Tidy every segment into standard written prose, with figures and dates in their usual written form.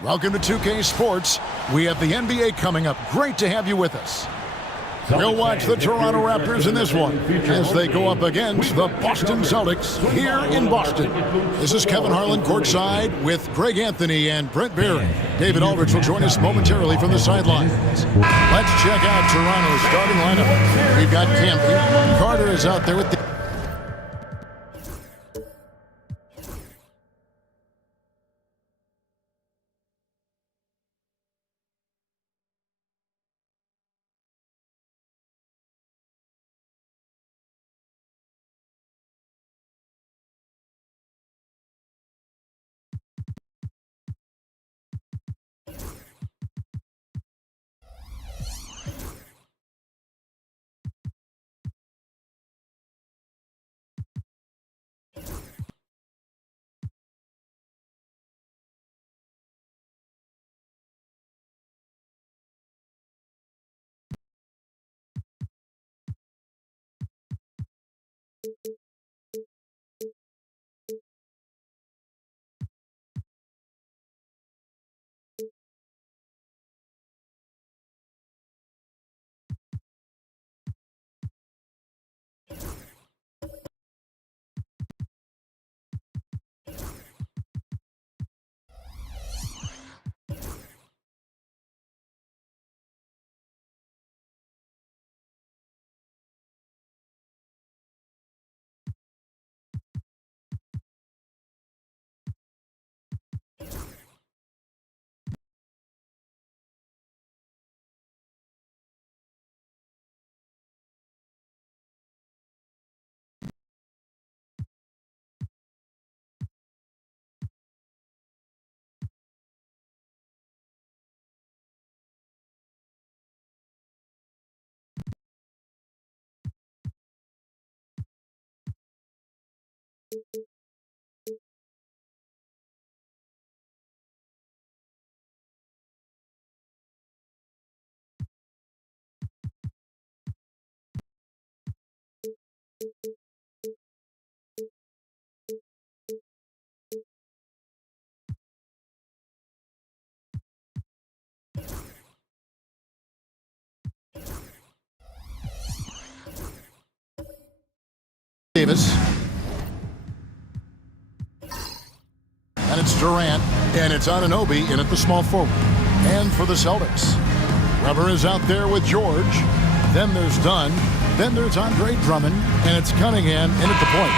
Welcome to 2K Sports. We have the NBA coming up. Great to have you with us. We'll watch the Toronto Raptors in this one as they go up against the Boston Celtics here in Boston. This is Kevin Harlan courtside with Greg Anthony and Brent Barry. David Aldridge will join us momentarily from the sidelines. Let's check out Toronto's starting lineup. We've got Campy. Carter is out there with the... Davis. And it's Durant. And it's Anunoby in at the small forward. And for the Celtics, Weber is out there with George. Then there's Dunn. Then there's Andre Drummond. And it's Cunningham in at the point.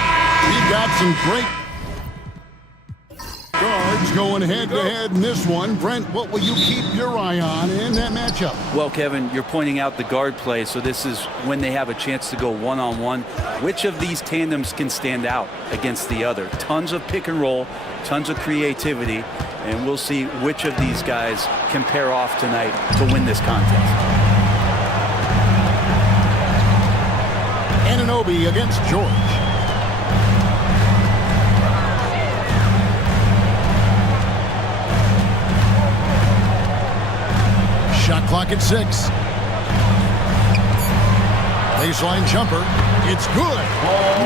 We've got some great guards going head-to-head in this one. Brent, what will you keep your eye on in that matchup? Well, Kevin, you're pointing out the guard play, so this is when they have a chance to go one-on-one. Which of these tandems can stand out against the other? Tons of pick and roll, tons of creativity, and we'll see which of these guys can pair off tonight to win this contest. Anunoby against George. Shot clock at 6. Baseline jumper. It's good.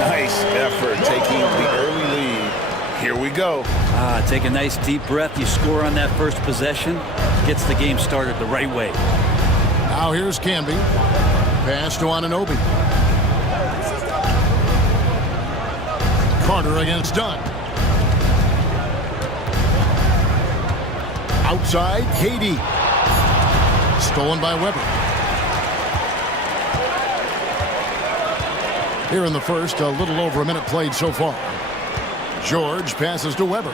Nice effort taking the early lead. Here we go. Take a nice deep breath. You score on that first possession. Gets the game started the right way. Now here's Camby. Pass to Anunoby. Carter against Dunn. Outside, KD. Stolen by Weber. Here in the first, a little over a minute played so far. George passes to Weber.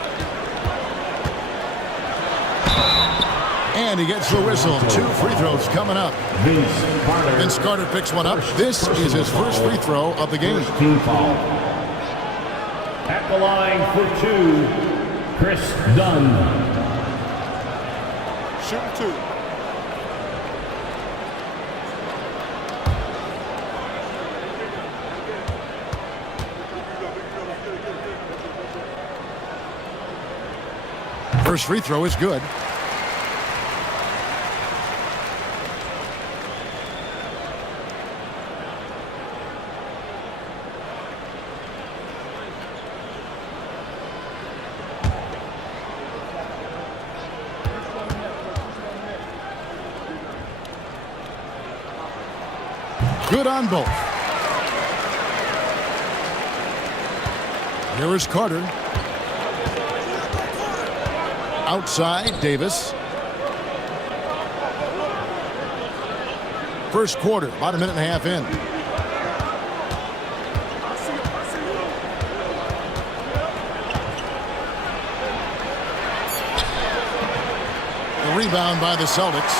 And he gets the whistle. 2 free throws coming up. Vince Carter picks one up. This is his first free throw of the game. At the line for 2, Chris Dunn. Shooting 2. First free throw is good. Good on both. Here is Carter. Outside, Davis. First quarter, about a minute and a half in. The rebound by the Celtics.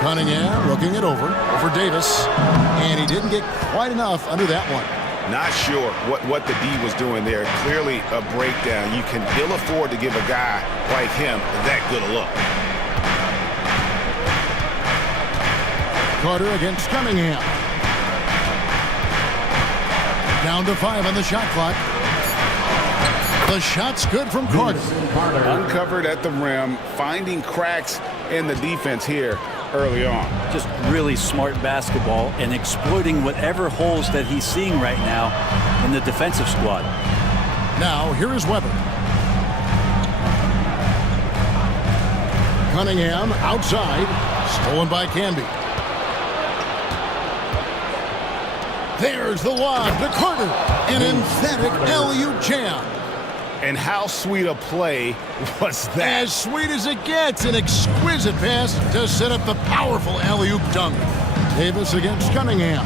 Cunningham looking it over Davis, and he didn't get quite enough under that one. Not sure what the D was doing there. Clearly a breakdown. You can ill afford to give a guy like him that good a look. Carter against Cunningham. Down to 5 on the shot clock. The shot's good from Carter. Uncovered at the rim, finding cracks in the defense here early on. Just really smart basketball and exploiting whatever holes that he's seeing right now in the defensive squad. Now, here is Weber. Cunningham outside. Stolen by Camby. There's the lob to Carter. An emphatic alley-oop jam. And how sweet a play was that? As sweet as it gets. An exquisite pass to set up the powerful alley-oop dunk. Davis against Cunningham.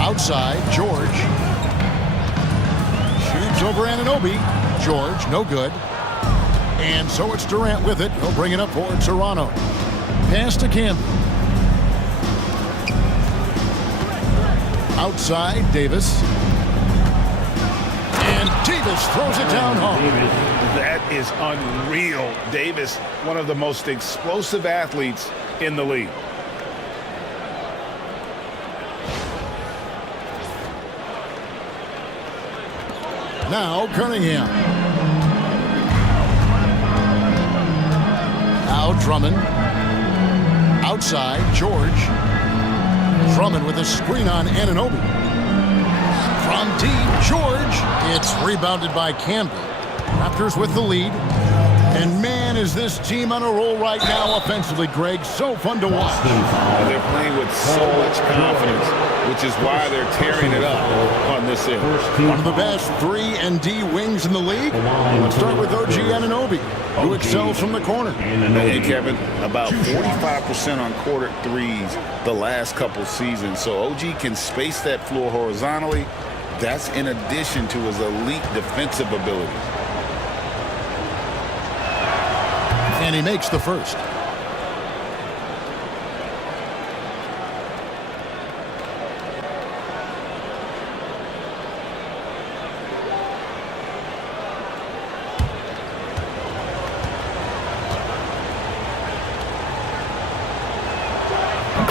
Outside, George. Shoots over Anunoby. George, no good. And so it's Durant with it. He'll bring it up for Toronto. Pass to Campbell. Outside, Davis. And Davis throws it down home. That is unreal. Davis, one of the most explosive athletes in the league. Now Cunningham. Now Drummond. Outside, George. Drummond with a screen on Anunoby. From deep, George. It's rebounded by Campbell. Raptors with the lead. And man, is this team on a roll right now offensively, Greg. So fun to watch. They're playing with so much confidence, which is why they're tearing it up on this end. One of the best 3-and-D wings in the league. Let's start with OG Anunoby, who excels from the corner. And Kevin, about 45% on quarter threes the last couple seasons. So OG can space that floor horizontally. That's in addition to his elite defensive ability. And he makes the first.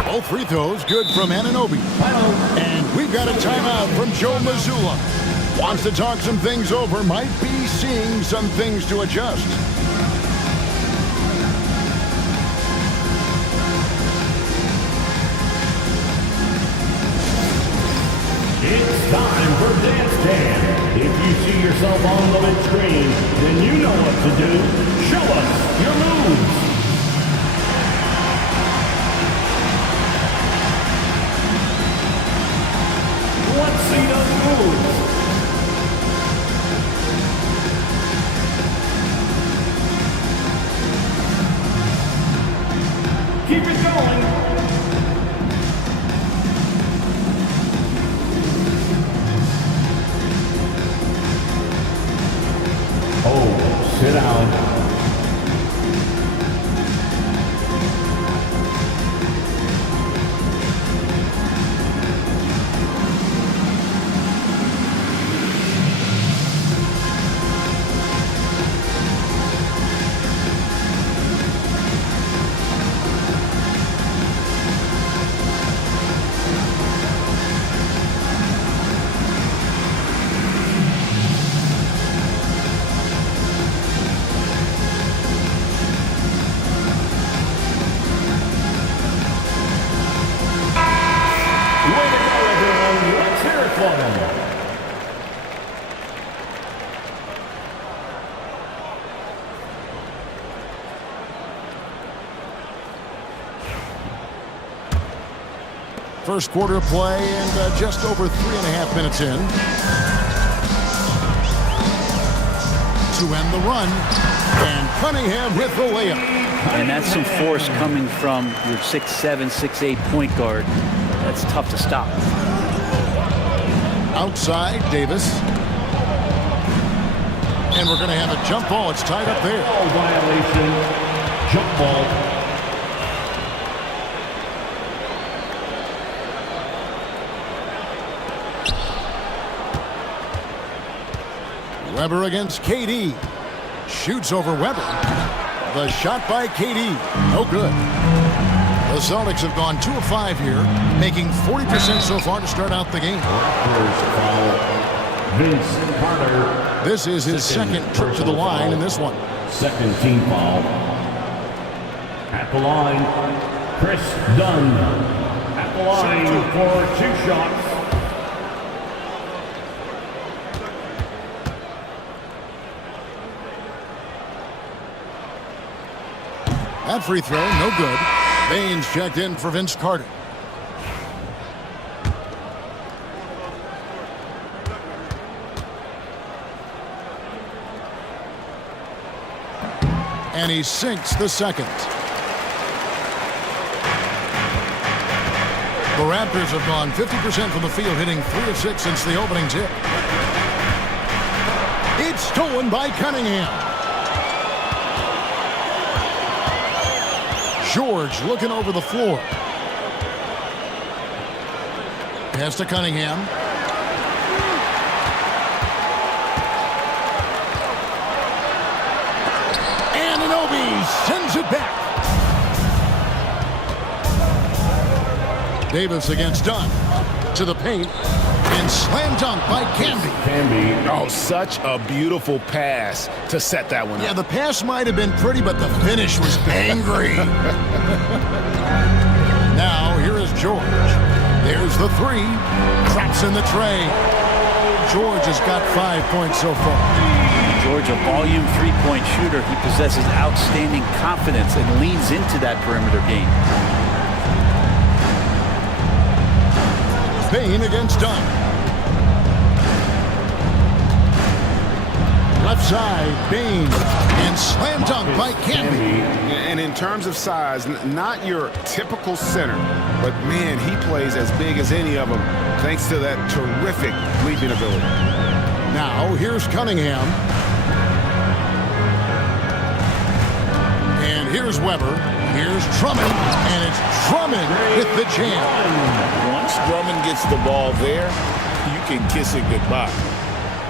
Both free throws good from Anunoby. And we've got a timeout from Joe Mazzulla. Wants to talk some things over, might be seeing some things to adjust. It's time for Dance Jam. If you see yourself on the big screen, then you know what to do. Show us your moves. Let's see those moves. Keep it going. Oh, sit down. first quarter of play and just over 3.5 minutes in. To end the run, and Cunningham with the layup. And that's some force coming from your 6'7", 6'8" point guard. That's tough to stop. Outside, Davis. And we're going to have a jump ball. It's tied up there. Ball violation. Jump ball. Weber against KD. Shoots over Weber. The shot by KD. No good. The Celtics have gone 2 of 5 here, making 40% so far to start out the game. Raptors foul. Vince Carter. This is his second trip to the line in this one. Second team foul. At the line, Chris Dunn. At the line for 2 shots. That free throw, no good. Baines checked in for Vince Carter. And he sinks the second. The Raptors have gone 50% from the field, hitting 3 of 6 since the opening tip. It's stolen by Cunningham. George looking over the floor. Pass to Cunningham. Anunoby sends it back. Davis against Dunn. To the paint. And slam dunk by Camby. Oh, such a beautiful pass to set that one up. Yeah, the pass might have been pretty, but the finish was angry. Now, here is George. There's the 3. Drops in the tray. George has got 5 points so far. George, a volume three-point shooter. He possesses outstanding confidence and leans into that perimeter game. Bain against Dunn. Left side, Bain. And slam dunk by Camby. And in terms of size, not your typical center, but man, he plays as big as any of them thanks to that terrific leaping ability. Now, here's Cunningham. And here's Weber. Here's Drummond. And it's Drummond with the jam. Once Drummond gets the ball there, you can kiss it goodbye.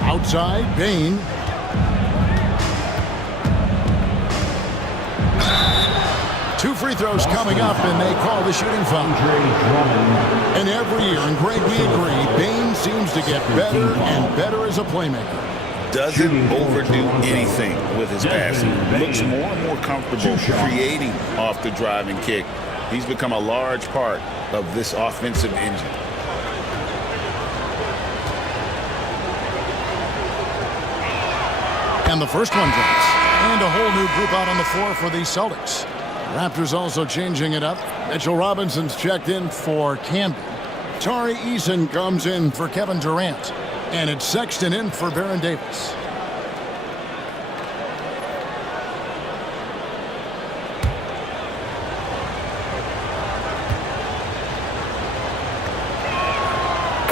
Outside, Bain. Two free throws coming up, and they call the shooting foul. And every year, and Greg, we agree, Bain seems to get better and better as a playmaker. Doesn't overdo anything with his passing. Looks more and more comfortable creating off the driving kick. He's become a large part of this offensive engine. And the first one drops. And a whole new group out on the floor for the Celtics. Raptors also changing it up. Mitchell Robinson's checked in for Camby. Tari Eason comes in for Kevin Durant. And it's Sexton in for Baron Davis.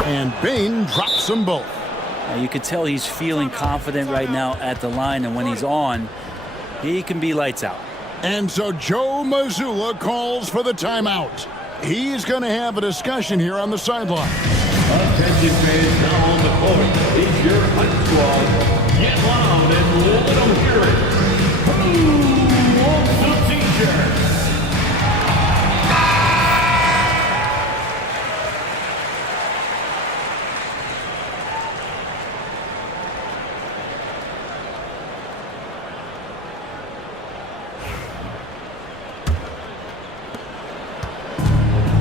And Bain drops them both. Now you can tell he's feeling confident right now at the line, and when he's on, he can be lights out. And so Joe Mazzulla calls for the timeout. He's going to have a discussion here on the sideline. Attention fans, now on the court is your hype squad. Get loud and let them hear it. Who wants the t-shirt?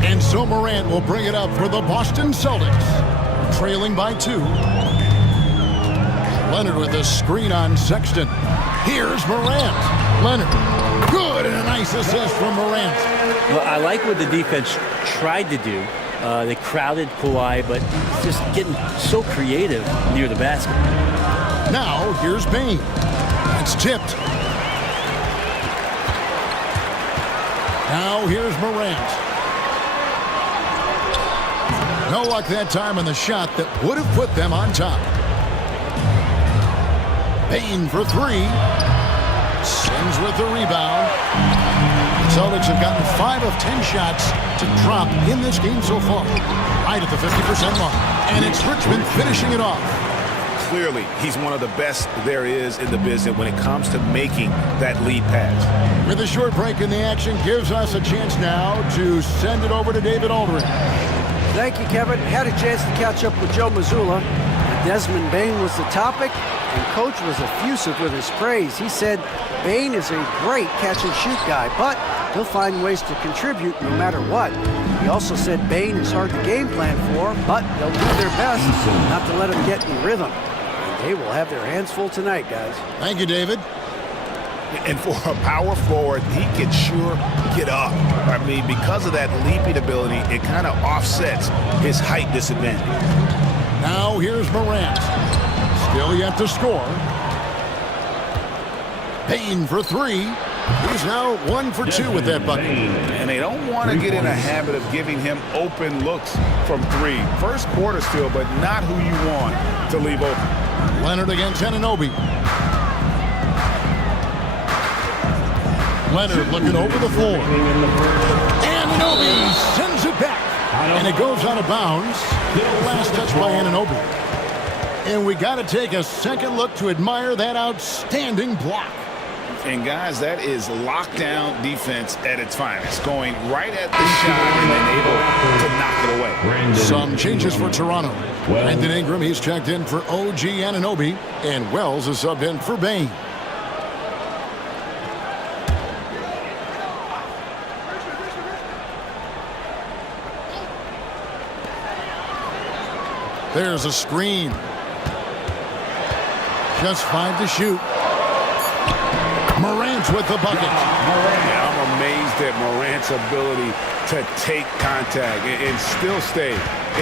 And so Morant will bring it up for the Boston Celtics. Trailing by 2. Leonard with a screen on Sexton. Here's Morant. Leonard. Good, and a nice assist from Morant. Well, I like what the defense tried to do. They crowded Kawhi, but just getting so creative near the basket. Now, here's Bane. It's tipped. Now, here's Morant. No luck that time on the shot that would have put them on top. Bane for three. Sims with the rebound. The Celtics have gotten 5 of 10 shots to drop in this game so far. Right at the 50% mark. And it's Richmond finishing it off. Clearly, he's one of the best there is in the business when it comes to making that lead pass. With a short break in the action, gives us a chance now to send it over to David Aldridge. Thank you, Kevin. Had a chance to catch up with Joe Mazzulla. Desmond Bane was the topic, and Coach was effusive with his praise. He said Bane is a great catch-and-shoot guy, but he'll find ways to contribute no matter what. He also said Bane is hard to game plan for, but they'll do their best not to let him get in rhythm. They will have their hands full tonight, guys. Thank you, David. And for a power forward, he can sure get up. I mean, because of that leaping ability, it kind of offsets his height disadvantage. Now here's Morant. Still yet to score. Bane for three. He's now 1 for 2 with that bucket. And they don't want to get in a habit of giving him open looks from three. First quarter still, but not who you want to leave open. Leonard against Anunoby. Leonard looking over the floor. Anunoby sends it back. And it goes out of bounds. Last touch by Anunoby. And we got to take a second look to admire that outstanding block. And guys, that is lockdown defense at its finest. Going right at the shot and then able to knock it away. Some changes for Toronto. Brandon Ingram, he's checked in for OG Anunoby. And Wells is subbed in for Bane. There's a screen. Just 5 to shoot. Morant with the bucket. Yeah, I'm amazed at Morant's ability to take contact and still stay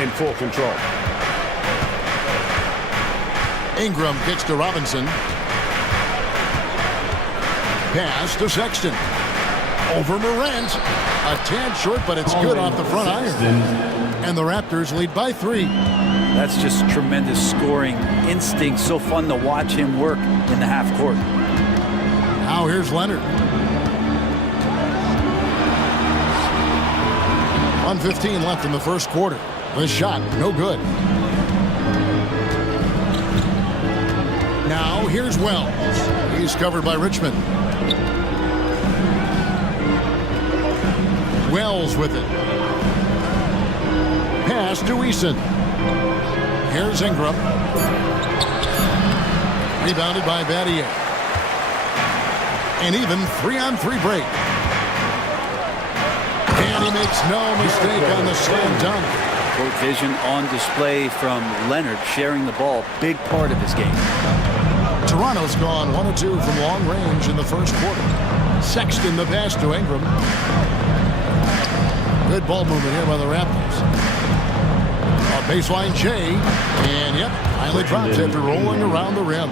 in full control. Ingram kicks to Robinson. Pass to Sexton. Over Morant. A tad short, but it's good off the front iron. And the Raptors lead by 3. That's just tremendous scoring instinct. So fun to watch him work in the half court. Now here's Leonard. 1:15 left in the first quarter. The shot, no good. Now here's Wells. He's covered by Richmond. Wells with it. Pass to Eason. Here's Ingram. Rebounded by Battier. An even 3-on-3 break. And he makes no mistake on the slam dunk. Court vision on display from Leonard, sharing the ball. Big part of his game. Toronto's gone 1 of 2 from long range in the first quarter. Sexton the pass to Ingram. Good ball movement here by the Raptors. A baseline Jay. And yep, finally drops after rolling around the rim.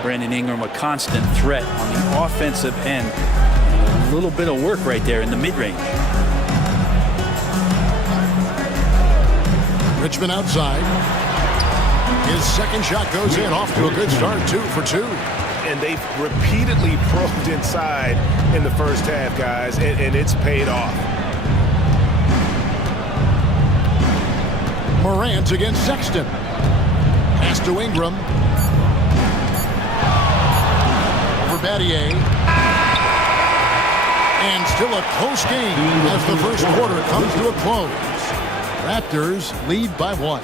Brandon Ingram, a constant threat on the offensive end. A little bit of work right there in the mid-range. Richmond outside. His second shot goes in, off to a good start, 2 for 2. And they've repeatedly probed inside in the first half, guys, and it's paid off. Morant against Sexton. Pass to Ingram. Over Battier. And still a close game as the first quarter comes to a close. Raptors lead by 1.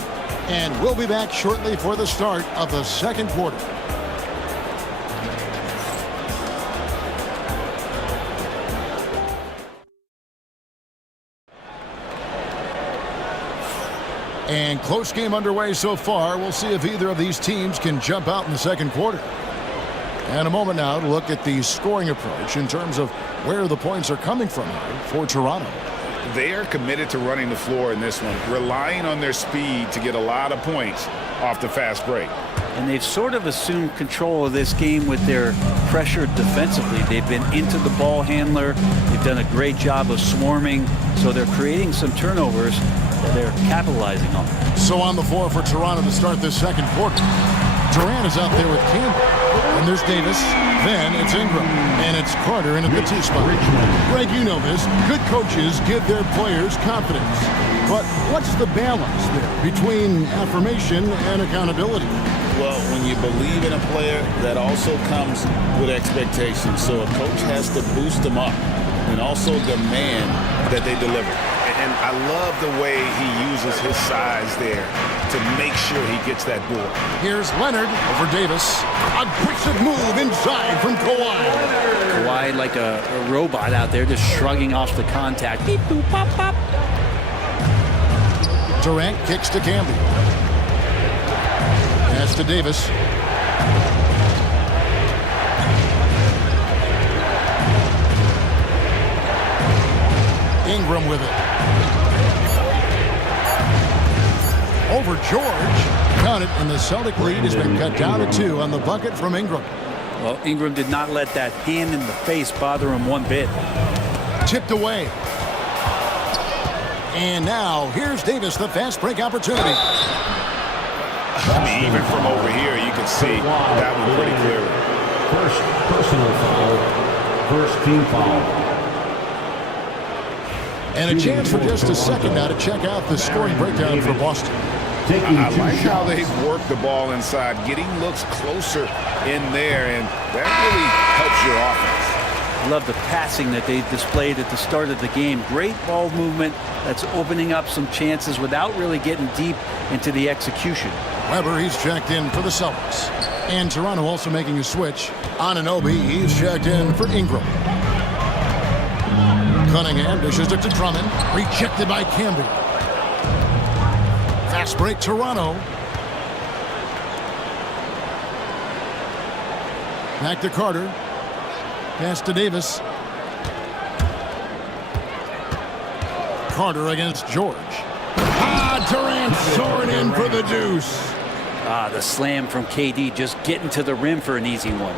And we'll be back shortly for the start of the second quarter. And close game underway so far. We'll see if either of these teams can jump out in the second quarter. And a moment now to look at the scoring approach in terms of where the points are coming from here for Toronto. They are committed to running the floor in this one, relying on their speed to get a lot of points off the fast break. And they've sort of assumed control of this game with their pressure defensively. They've been into the ball handler. They've done a great job of swarming. So they're creating some turnovers that they're capitalizing on. So on the floor for Toronto to start this second quarter. Durant is out there with Campbell. And there's Davis. Then it's Ingram. And it's Carter in at the 2 spot. Greg, you know this. Good coaches give their players confidence. But what's the balance there between affirmation and accountability? Well, when you believe in a player, that also comes with expectations. So a coach has to boost them up and also demand that they deliver. And I love the way he uses his size there to make sure he gets that board. Here's Leonard over Davis. Aggressive move inside from Kawhi. Kawhi like a robot out there just shrugging off the contact. Beep, boop, pop, pop. Durant kicks to Campbell. Pass to Davis. Ingram with it. Over George. Count it, and the Celtic lead has been cut down to 2 on the bucket from Ingram. Well, Ingram did not let that hand in the face bother him one bit. Tipped away. And now, here's Davis, the fast break opportunity. I mean, even from over here, you can see that one pretty clearly. First personal foul. First team foul. And a chance for just a second now to check out the scoring breakdown for Boston. I like how they've worked the ball inside, getting looks closer in there, and that really helps your offense. I love the passing that they displayed at the start of the game. Great ball movement that's opening up some chances without really getting deep into the execution. Weber, he's checked in for the Celtics. And Toronto also making a switch. Anunoby, he's checked in for Ingram. Cunningham dishes it to Drummond. Rejected by Campbell. Fast break, Toronto. Back to Carter. Pass to Davis. Carter against George. Durant soaring in for the deuce. The slam from KD, just getting to the rim for an easy one.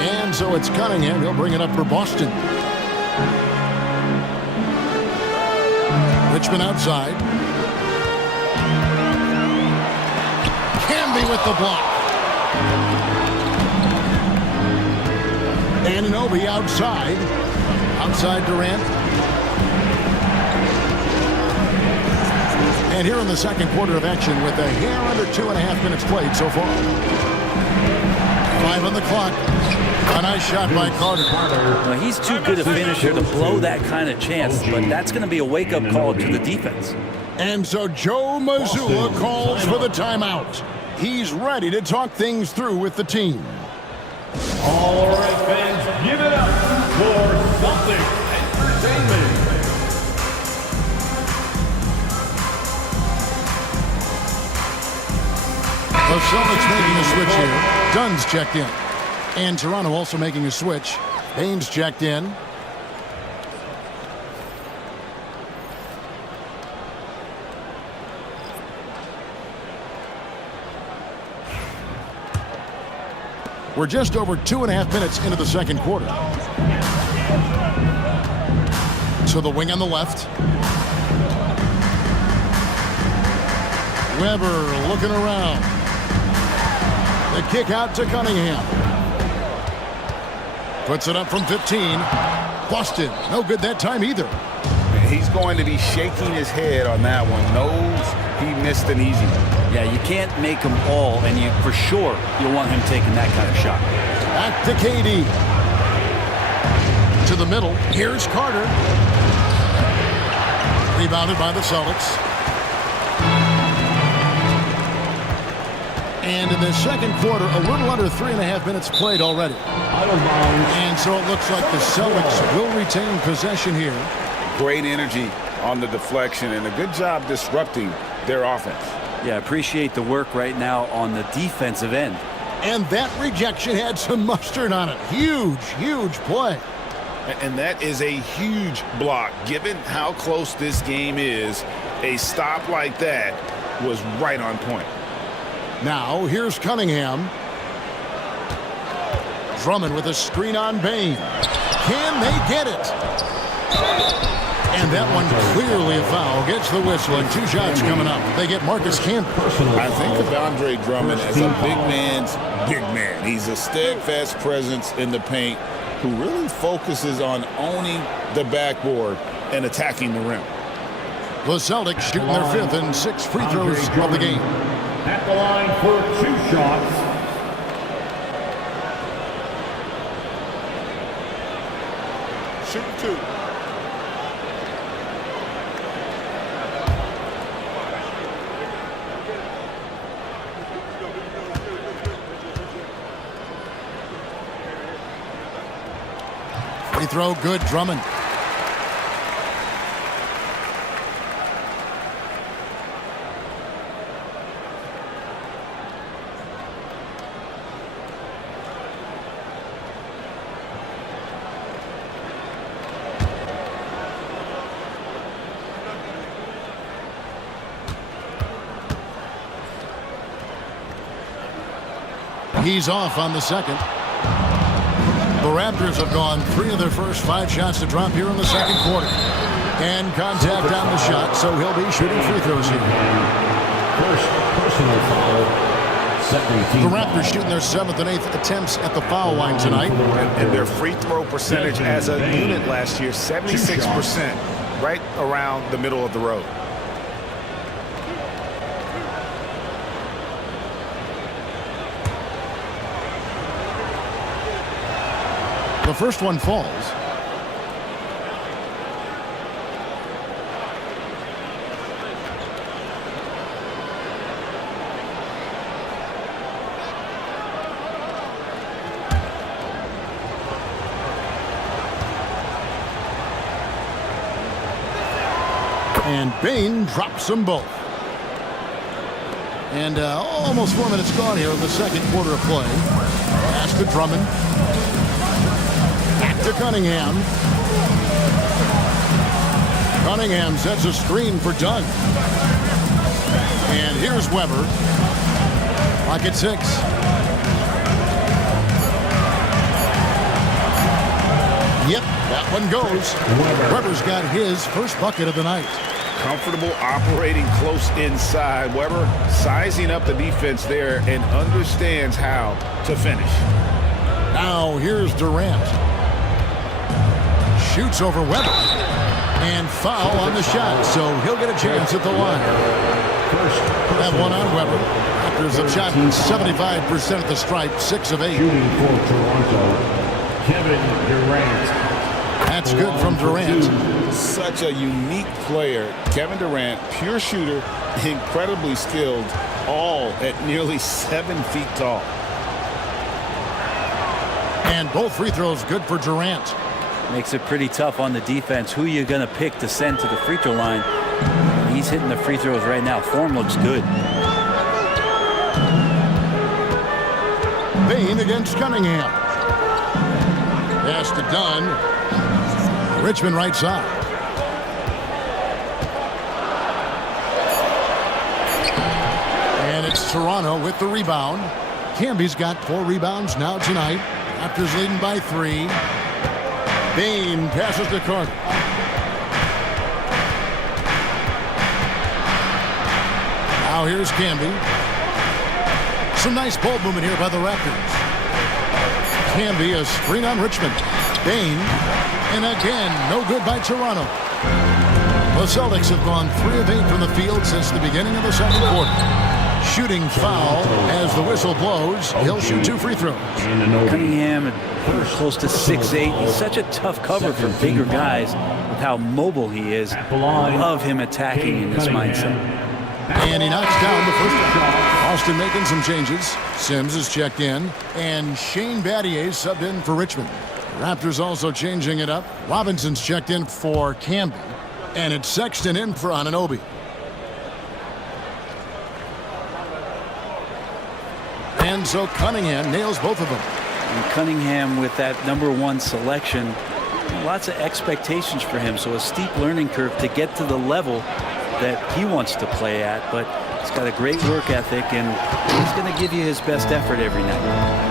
And so it's Cunningham. He'll bring it up for Boston. Richmond outside. Camby with the block. Anunoby outside. Outside Durant. And here in the second quarter of action with a hair under 2.5 minutes played so far. 5 on the clock. A nice shot by Carter. Well, he's too good a finisher to blow that kind of chance, but that's going to be a wake-up call to the defense. And so Joe Mazzulla calls for the timeout. He's ready to talk things through with the team. All right, fans, give it up for Celtics Entertainment. The Celtics making a switch here. Dunn's checked in. And Toronto also making a switch. Baines checked in. We're just over 2.5 minutes into the second quarter. To the wing on the left. Weber looking around. The kick out to Cunningham. Puts it up from 15. Boston, no good that time either. He's going to be shaking his head on that one. Knows he missed an easy one. Yeah, you can't make them all, and you for sure you'll want him taking that kind of shot. Back to KD. To the middle. Here's Carter. Rebounded by the Celtics. And in the second quarter, a little under 3.5 minutes played already. And so it looks like the Celtics will retain possession here. Great energy on the deflection and a good job disrupting their offense. Yeah, appreciate the work right now on the defensive end. And that rejection had some mustard on it. Huge, huge play. And that is a huge block. Given how close this game is, a stop like that was right on point. Now, here's Cunningham. Drummond with a screen on Bane. Can they get it? And that one clearly a foul. Gets the whistle, and 2 shots coming up. They get Marcus Campbell. I think of Andre Drummond as a big man's big man. He's a steadfast presence in the paint who really focuses on owning the backboard and attacking the rim. The Celtics shooting their 5th and 6th free throws of the game. At the line for 2 shots. Shoot 2. Free throw good, Drummond. He's off on the second. The Raptors have gone 3 of their first 5 shots to drop here in the second quarter. And contact on the shot, so he'll be shooting free throws here. First personal foul. The Raptors shooting their 7th and 8th attempts at the foul line tonight. And their free throw percentage as a unit last year, 76%, right around the middle of the road. The first one falls. And Bane drops them both. And almost 4 minutes gone here in the second quarter of play. Pass to Drummond. Back to Cunningham. Cunningham sets a screen for Dunn. And here's Weber. Clock at 6. Yep, that one goes. Weber's got his first bucket of the night. Comfortable operating close inside. Weber sizing up the defense there and understands how to finish. Now here's Durant. Shoots over Weber. And foul on the shot, so he'll get a chance at the line. That one on Weber. Raptors have shot 75% at the stripe, 6 of 8. Shooting for Toronto, Kevin Durant. That's good from Durant. Such a unique player. Kevin Durant, pure shooter, incredibly skilled, all at nearly 7 feet tall. And both free throws good for Durant. Makes it pretty tough on the defense. Who you're going to pick to send to the free throw line. He's hitting the free throws right now. Form looks good. Bane against Cunningham. Pass to Dunn. Richmond right side. And it's Toronto with the rebound. Camby's got 4 rebounds now tonight. Raptors leading by 3. Bane passes to Carter. Now here's Camby. Some nice ball movement here by the Raptors. Camby, a screen on Richmond. Bane, and again, no good by Toronto. The Celtics have gone 3 of 8 from the field since the beginning of the second quarter. Shooting foul as the whistle blows. He'll shoot 2 free throws. Cunningham close to 6'8". He's such a tough cover for bigger guys with how mobile he is. Love him attacking in this mindset. And he knocks down the first one. Austin making some changes. Sims is checked in. And Shane Battier subbed in for Richmond. Raptors also changing it up. Robinson's checked in for Camby. And it's Sexton in for Anunoby. And so Cunningham nails both of them. And Cunningham with that #1 selection Lots of expectations for him, so a steep learning curve to get to the level that he wants to play at, but he's got a great work ethic, and he's going to give you his best effort every night.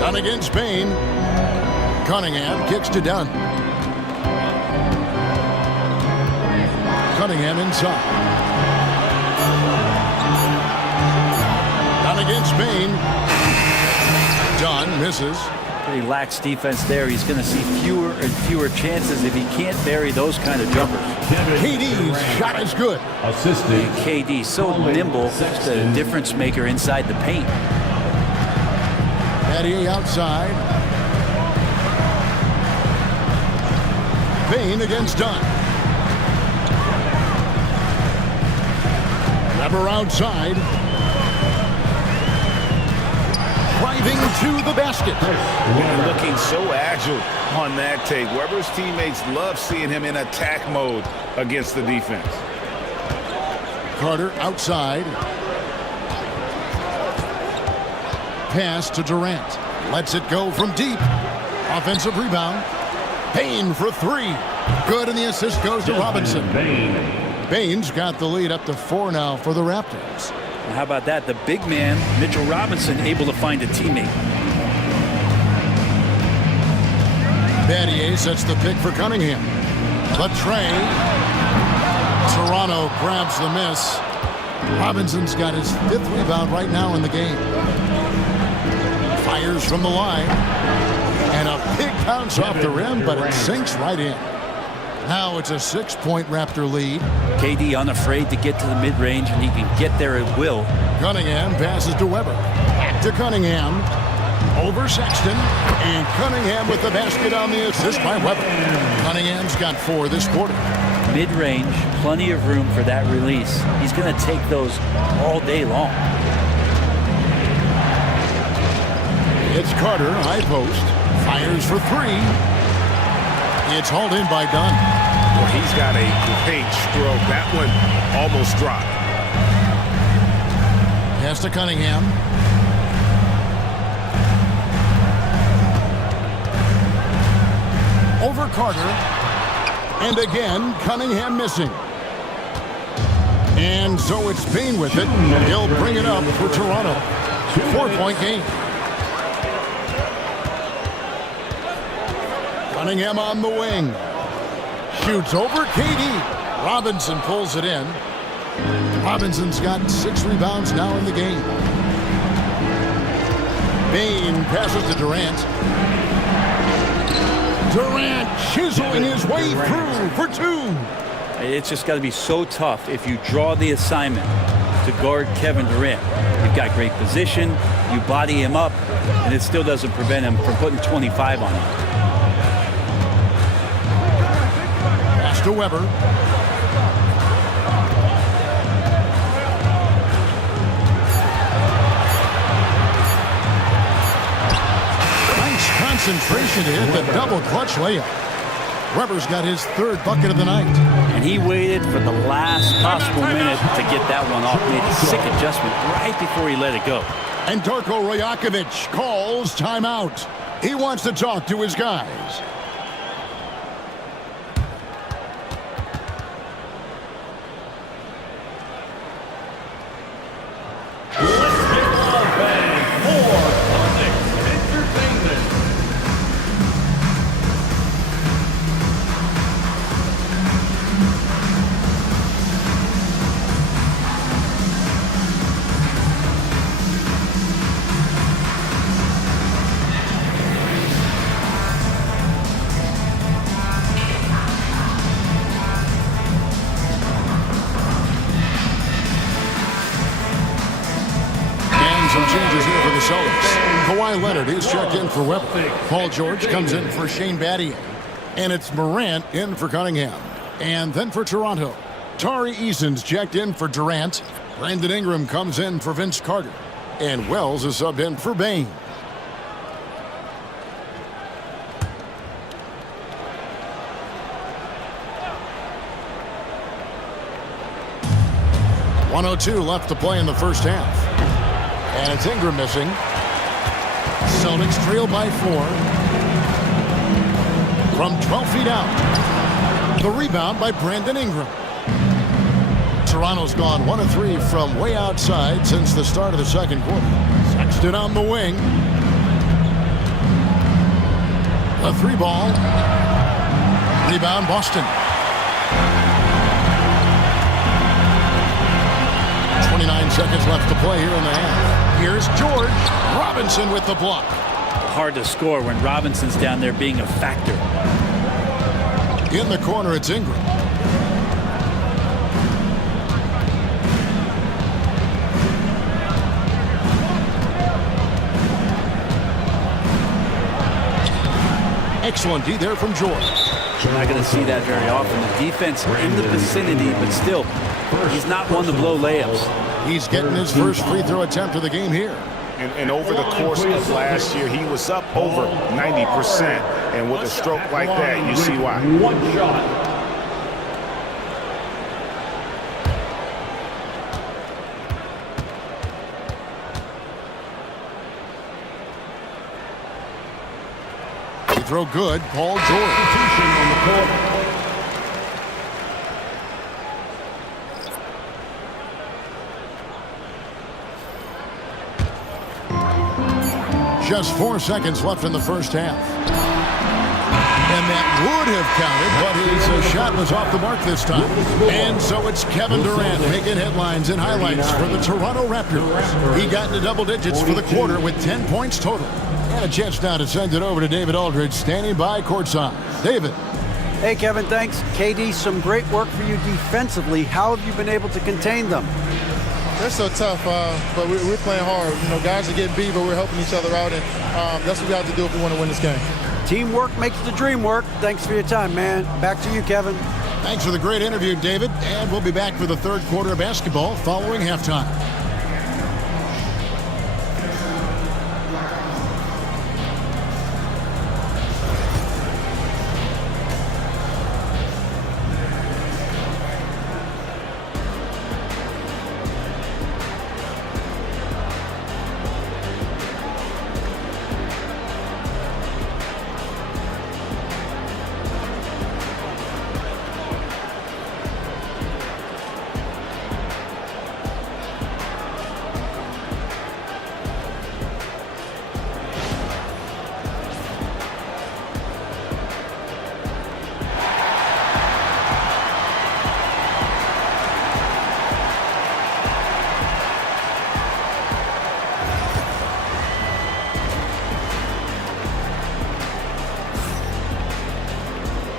Dunn against Bain. Cunningham kicks to Dunn. Cunningham inside. Dunn against Bain. Dunn misses. He lacks defense there. He's going to see fewer and fewer chances if he can't bury those kind of jumpers. KD's shot is good. Assistant. KD so nimble, just a difference maker inside the paint. Battier outside. Bain against Dunn. Weber outside. Driving to the basket. Looking so agile on that take. Weber's teammates love seeing him in attack mode against the defense. Carter outside. Pass to Durant. Lets it go from deep. Offensive rebound. Bain for three. Good, and the assist goes to Robinson. Bain's got the lead up to 4 now for the Raptors. And how about that? The big man, Mitchell Robinson, able to find a teammate. Battier sets the pick for Cunningham. Latre. Toronto grabs the miss. Robinson's got his 5th rebound right now in the game. Fires from the line. And a big bounce off the rim, but it sinks right in. Now it's a 6-point Raptor lead. KD unafraid to get to the mid-range, and he can get there at will. Cunningham passes to Weber. Back to Cunningham. Over Sexton. And Cunningham with the basket on the assist by Weber. Cunningham's got 4 this quarter. Mid-range, plenty of room for that release. He's going to take those all day long. It's Carter, high post. Fires for 3. It's hauled in by Dunn. Well, he's got a great stroke. That one almost dropped. Pass to Cunningham. Over Carter. And again, Cunningham missing. And so it's Bain with it. He'll bring it up for Toronto. 4-point game. Cunningham on the wing. Shoots over KD. Robinson pulls it in. Robinson's got 6 rebounds now in the game. Bain passes to Durant. Durant chiseling his way through for 2. It's just got to be so tough if you draw the assignment to guard Kevin Durant. You've got great position, you body him up, and it still doesn't prevent him from putting 25 on him. To Weber. Nice concentration to hit the double clutch layup. Weber's got his 3rd bucket of the night. And he waited for the last possible minute to get that one off. Made a sick adjustment right before he let it go. And Darko Rajakovic calls timeout. He wants to talk to his guys. Some changes here for the Celtics. Kawhi Leonard is checked in for Weber. Paul George comes in for Shane Battier. And it's Morant in for Cunningham. And then for Toronto, Tari Eason's checked in for Durant. Brandon Ingram comes in for Vince Carter. And Wells is subbed in for Bain. .102 left to play in the first half. And it's Ingram missing. Celtics trail by 4. From 12 feet out. The rebound by Brandon Ingram. Toronto's gone 1 of 3 from way outside since the start of the second quarter. Sexton on the wing. A 3-ball. Rebound Boston. 29 seconds left to play here in the half. Here's George. Robinson with the block. Hard to score when Robinson's down there being a factor. In the corner, it's Ingram. Excellent D there from George. You're not going to see that very often. The defense in the vicinity, but still, he's not one to blow layups. He's getting his first free throw attempt of the game here. And over the course of last year, he was up over 90%. And with a stroke like that, you see why. One shot. Free throw good. Paul George. Substitution on the court. Just 4 seconds left in the first half. And that would have counted, but his shot was off the mark this time. And so it's Kevin Durant making headlines and highlights for the Toronto Raptors. He got into double digits for the quarter with 10 points total. And a chance now to send it over to David Aldridge, standing by courtside. David. Hey, Kevin, thanks. KD, some great work for you defensively. How have you been able to contain them? They're so tough, but we're playing hard. You know, guys are getting beat, but we're helping each other out, and that's what we have to do if we want to win this game. Teamwork makes the dream work. Thanks for your time, man. Back to you, Kevin. Thanks for the great interview, David. And we'll be back for the third quarter of basketball following halftime.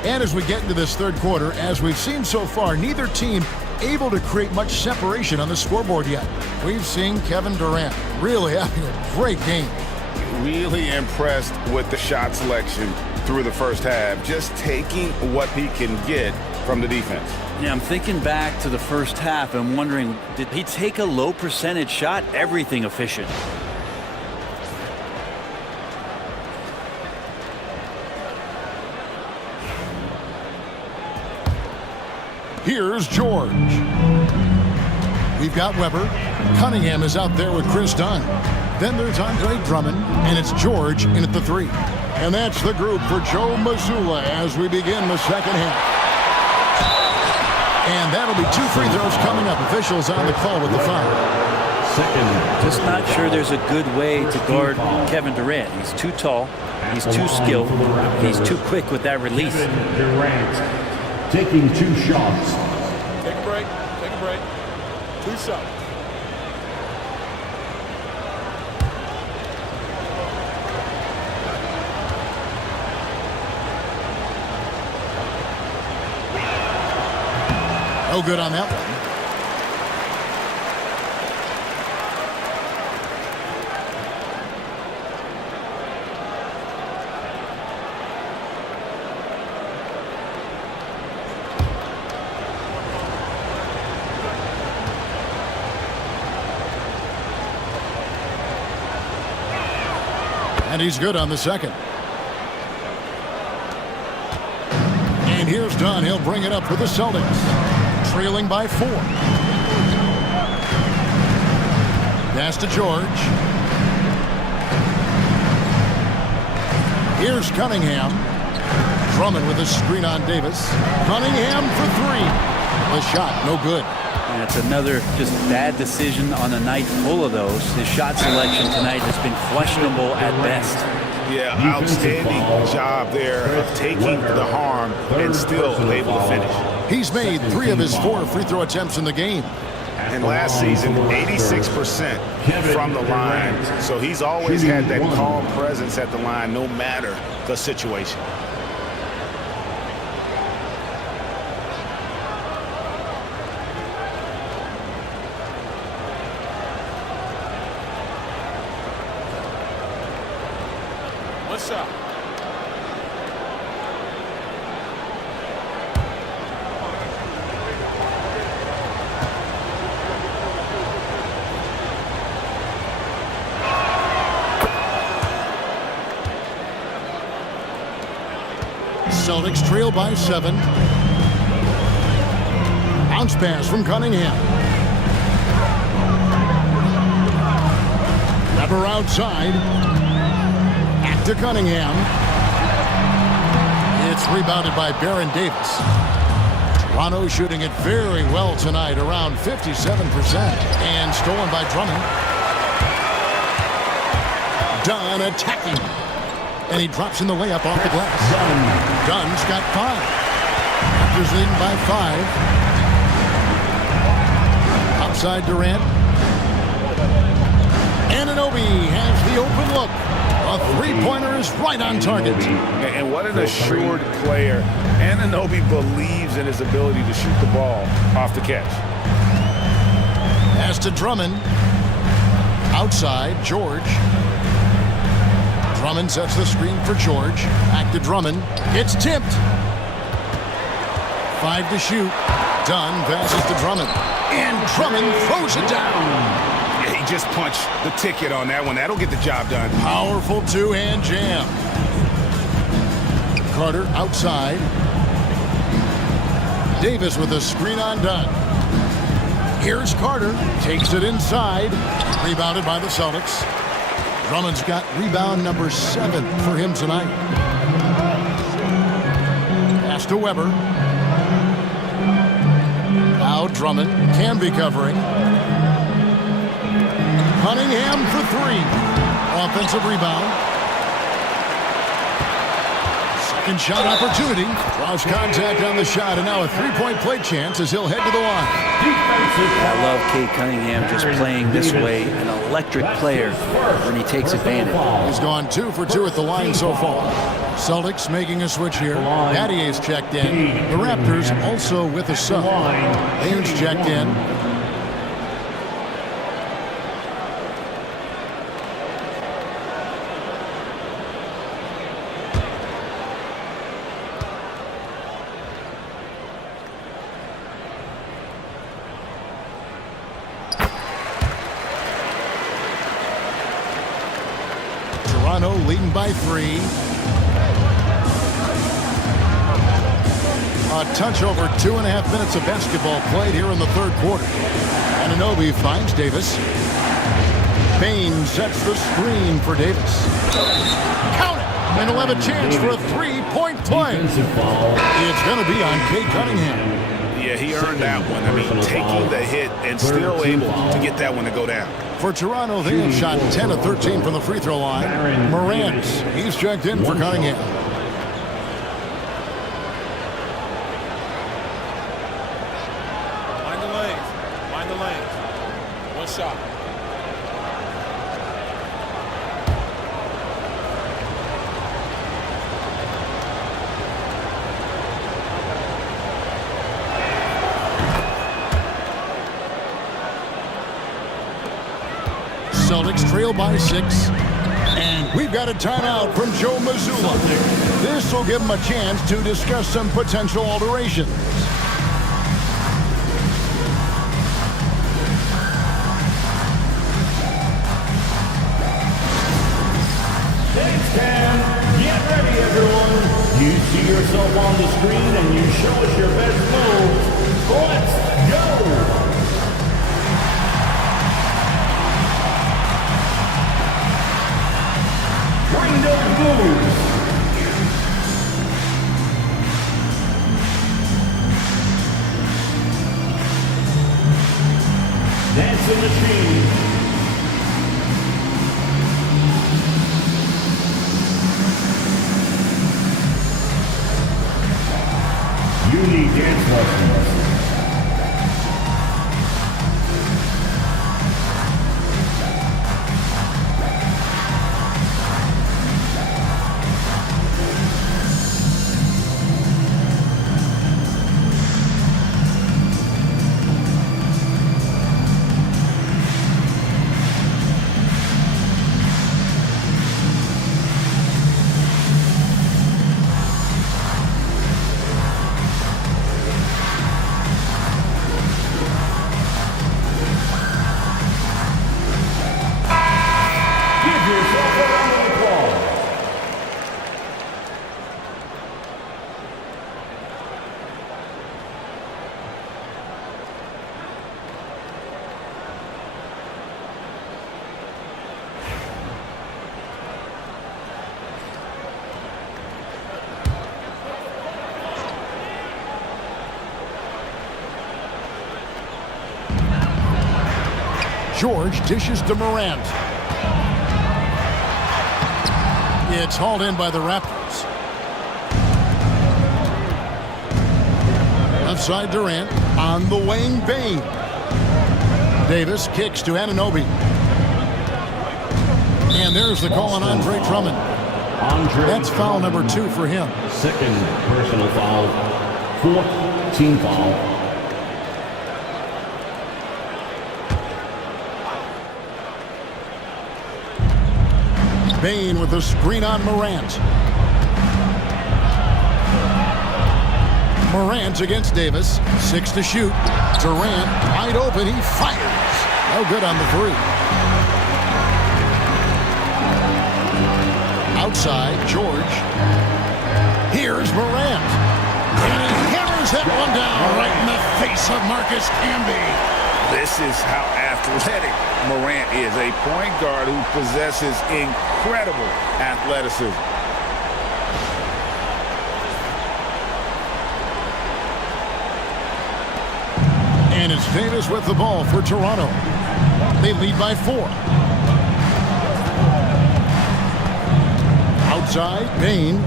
And as we get into this third quarter, as we've seen so far, neither team able to create much separation on the scoreboard yet. We've seen Kevin Durant really having a great game. Really impressed with the shot selection through the first half, just taking what he can get from the defense. Yeah, I'm thinking back to the first half and wondering, did he take a low percentage shot? Everything efficient. Here's George. We've got Weber. Cunningham is out there with Chris Dunn. Then there's Andre Drummond, and it's George in at the 3. And that's the group for Joe Mazzulla as we begin the second half. And that'll be 2 free throws coming up. Officials on the call with the foul. Just not sure there's a good way to guard Kevin Durant. He's too tall. He's too skilled. He's too quick with that release. Durant taking 2 shots. Take a break. Take a break. 2 shots. No good on that one. And he's good on the second. And here's Dunn. He'll bring it up for the Celtics. Trailing by 4. Pass to George. Here's Cunningham. Drummond with a screen on Davis. Cunningham for three. The shot, no good. And it's another just bad decision on a night full of those. His shot selection tonight has been questionable at best. Yeah, outstanding job there of taking the harm and still able to finish. He's made 3 of his 4 free throw attempts in the game. And last season, 86% from the line. So he's always had that calm presence at the line no matter the situation. What's up? Celtics trail by 7. Bounce pass from Cunningham. Weber outside. Back to Cunningham. It's rebounded by Baron Davis. Toronto shooting it very well tonight, around 57%. And stolen by Drummond. Dunn attacking. And he drops in the layup off the glass. Dunn's got 5. Raptors leading by 5. Outside Durant. Anunoby has the open look. A three-pointer is right on target. And what an assured player. Anunoby believes in his ability to shoot the ball off the catch. Pass to Drummond. Outside, George. Drummond sets the screen for George. Back to Drummond. It's tipped. 5 to shoot. Dunn passes to Drummond. And Drummond throws it down. Yeah, he just punched the ticket on that one. That'll get the job done. Powerful two-hand jam. Carter outside. Davis with a screen on Dunn. Here's Carter. Takes it inside. Rebounded by the Celtics. Drummond's got rebound number 7 for him tonight. Pass to Weber. Now Drummond can be covering. Cunningham for 3. Offensive rebound. Second shot opportunity. Draws contact on the shot, and now a three-point play chance as he'll head to the line. I love Cade Cunningham just playing this way. An electric player when he takes advantage. He's gone 2 for 2 at the line so far. Celtics making a switch here. Battier's checked in. The Raptors also with a sub. Haynes checked in. Toronto leading by 3. A touch over 2.5 minutes of basketball played here in the third quarter. Anunoby finds Davis. Payne sets the screen for Davis. Count it! And he'll have a chance for a three-point play. It's going to be on Cade Cunningham. Yeah, he earned that one. I mean, taking the hit and still able to get that one to go down. For Toronto, they have shot 10 of 13 from the free throw line. Morant, he's checked in for Cunningham. Mind the lanes. Mind the lanes. One shot. Celtics trail by 6. And we've got a timeout from Joe Mazzulla. This will give him a chance to discuss some potential alterations. Thanks, Cam. Get ready, everyone. You see yourself on the screen and you show us your best moves. Let's go. making those moves. Dancing machine. You need dance lessons. George dishes to Morant. It's hauled in by the Raptors. Left side Durant on the wing. Bane. Davis kicks to Anunoby. And there's the call on Andre Drummond. That's foul number 2 for him. Second personal foul. Fourth team foul. Bane with the screen on Morant. Morant against Davis. 6 to shoot. Durant wide open. He fires. No good on the 3. Outside, George. Here's Morant. And he hammers that one down right in the face of Marcus Camby. This is how athletic Morant is, a point guard who possesses incredible athleticism. And it's Davis with the ball for Toronto. They lead by 4. Outside, Bane.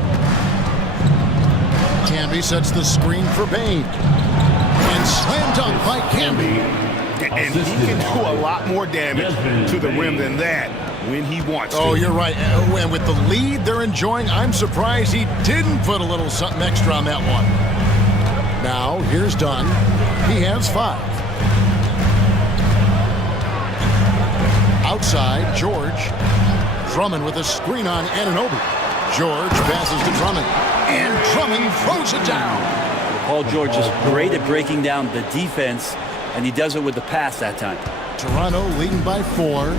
Camby sets the screen for Bane. And slam dunk by Camby. And he can do a lot more damage to the rim than that when he wants to. Oh, you're right. And with the lead they're enjoying, I'm surprised he didn't put a little something extra on that one. Now, here's Dunn. He has 5. Outside, George. Drummond with a screen on Anunoby. George passes to Drummond. And Drummond throws it down. Paul George is great at breaking down the defense, and he does it with the pass that time. Toronto leading by 4.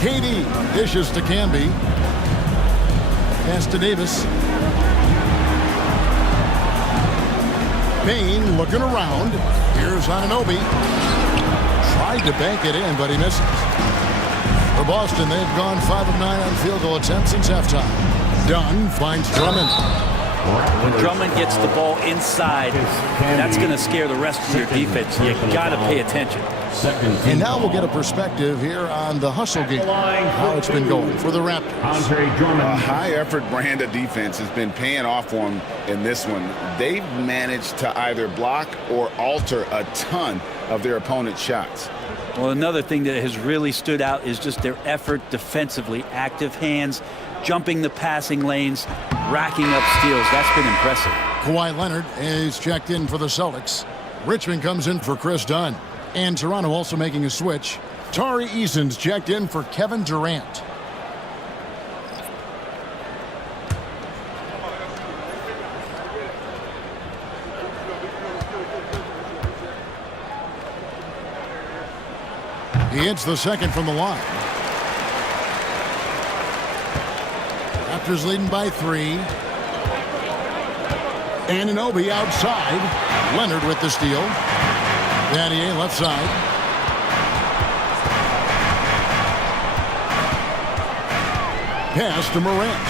KD dishes to Camby. Pass to Davis. Bane looking around. Here's Anunoby. Tried to bank it in, but he misses. For Boston, they've gone 5 of 9 on field goal attempts since halftime. Dunn finds Drummond. When Drummond gets the ball inside, that's going to scare the rest of your defense. You got to pay attention. And now we'll get a perspective here on the hustle game, how it's been going for the Raptors. A high-effort brand of defense has been paying off for them in this one. They've managed to either block or alter a ton of their opponent's shots. Well, another thing that has really stood out is just their effort defensively. Active hands, jumping the passing lanes, racking up steals. That's been impressive. Kawhi Leonard is checked in for the Celtics. Richmond comes in for Chris Dunn. And Toronto also making a switch. Tari Eason's checked in for Kevin Durant. He hits the second from the line. Raptors leading by 3. Anunoby outside. Leonard with the steal. Vanier left side. Pass to Morant.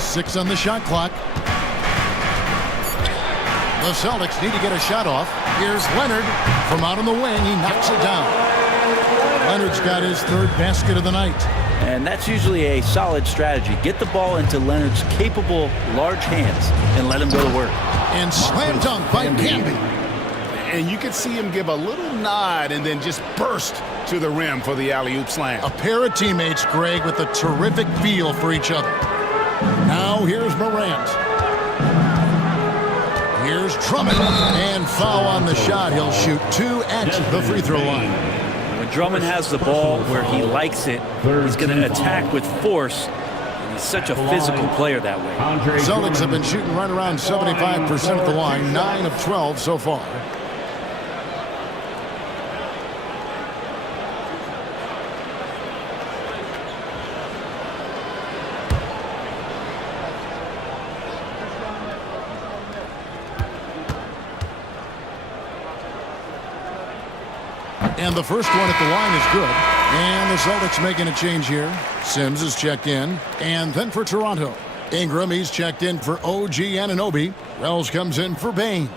Six on the shot clock. The Celtics need to get a shot off. Here's Leonard from out on the wing. He knocks it down. Leonard's got his third basket of the night. And that's usually a solid strategy. Get the ball into Leonard's capable, large hands and let him go to work. And slam dunk by Camby. And you can see him give a little nod and then just burst to the rim for the alley-oop slam. A pair of teammates, Greg, with a terrific feel for each other. Now here's Morant. Here's Drummond. And foul on the shot. He'll shoot 2 at the free throw line. When Drummond has the ball where he likes it, he's going to attack with force. And he's such a physical player that way. Celtics have been shooting right around 75% of the line, 9 of 12 so far. And the first one at the line is good. And the Celtics making a change here. Sims is checked in. And then for Toronto, Ingram, he's checked in for OG Anunoby. Wells comes in for Bane.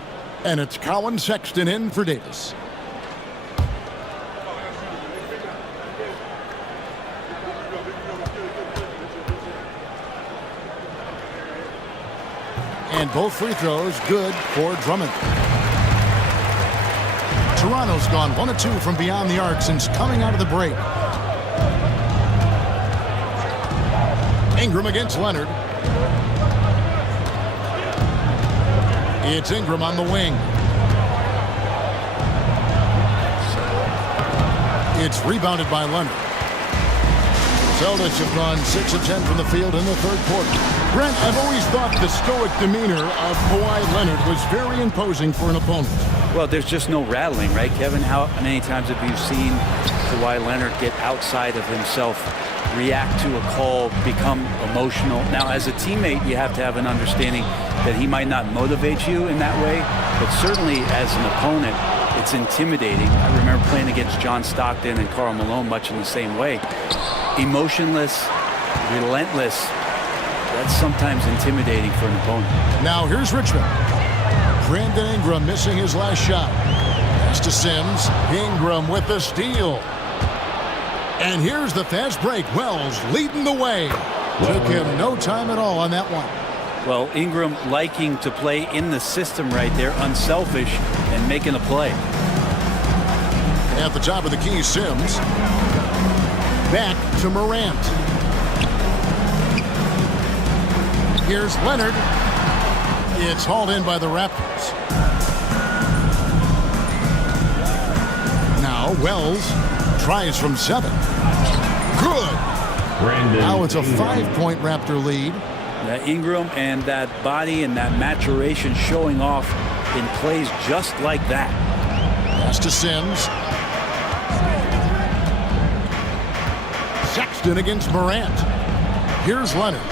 And it's Colin Sexton in for Davis. And both free throws good for Drummond. Toronto's gone 1 of 2 from beyond the arc since coming out of the break. Ingram against Leonard. It's Ingram on the wing. It's rebounded by Leonard. Celtics have gone 6 of 10 from the field in the third quarter. Brent, I've always thought the stoic demeanor of Kawhi Leonard was very imposing for an opponent. Well, there's just no rattling, right, Kevin? How many times have you seen Kawhi Leonard get outside of himself, react to a call, become emotional? Now, as a teammate, you have to have an understanding that he might not motivate you in that way, but certainly as an opponent, it's intimidating. I remember playing against John Stockton and Karl Malone much in the same way. Emotionless, relentless, that's sometimes intimidating for an opponent. Now here's Richmond. Brandon Ingram missing his last shot. Pass to Sims. Ingram with the steal. And here's the fast break. Wells leading the way. Took him no time at all on that one. Well, Ingram liking to play in the system right there, unselfish, and making a play. At the top of the key, Sims. Back to Morant. Here's Leonard. It's hauled in by the Raptors. Now Wells tries from 7. Good. Now it's a 5-point Raptor lead. That Ingram and that body and that maturation showing off in plays just like that. Pass to Sims. Sexton against Morant. Here's Leonard.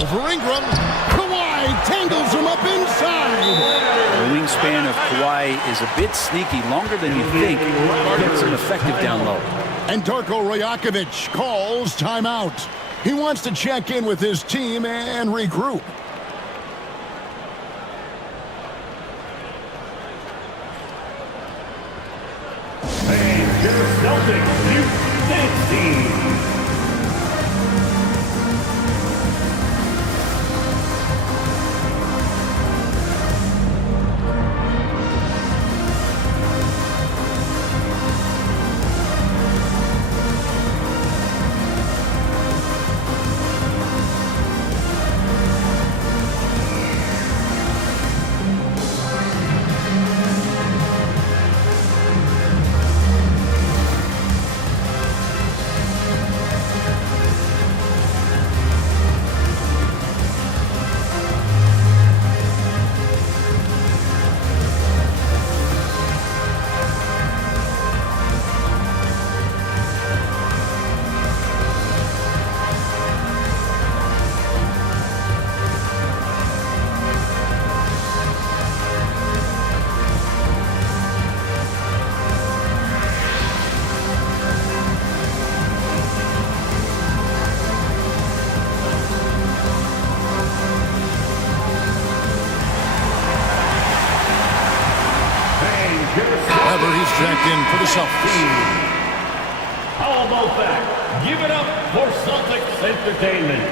Over Ingram. Kawhi tangles him up inside. The wingspan of Kawhi is a bit sneaky, longer than you think. Gets him effective down low. And Darko Rajakovic calls timeout. He wants to check in with his team and regroup. And your Celtics, you fancy. checked in for the Celtics. How about that? Give it up for Celtics Entertainment.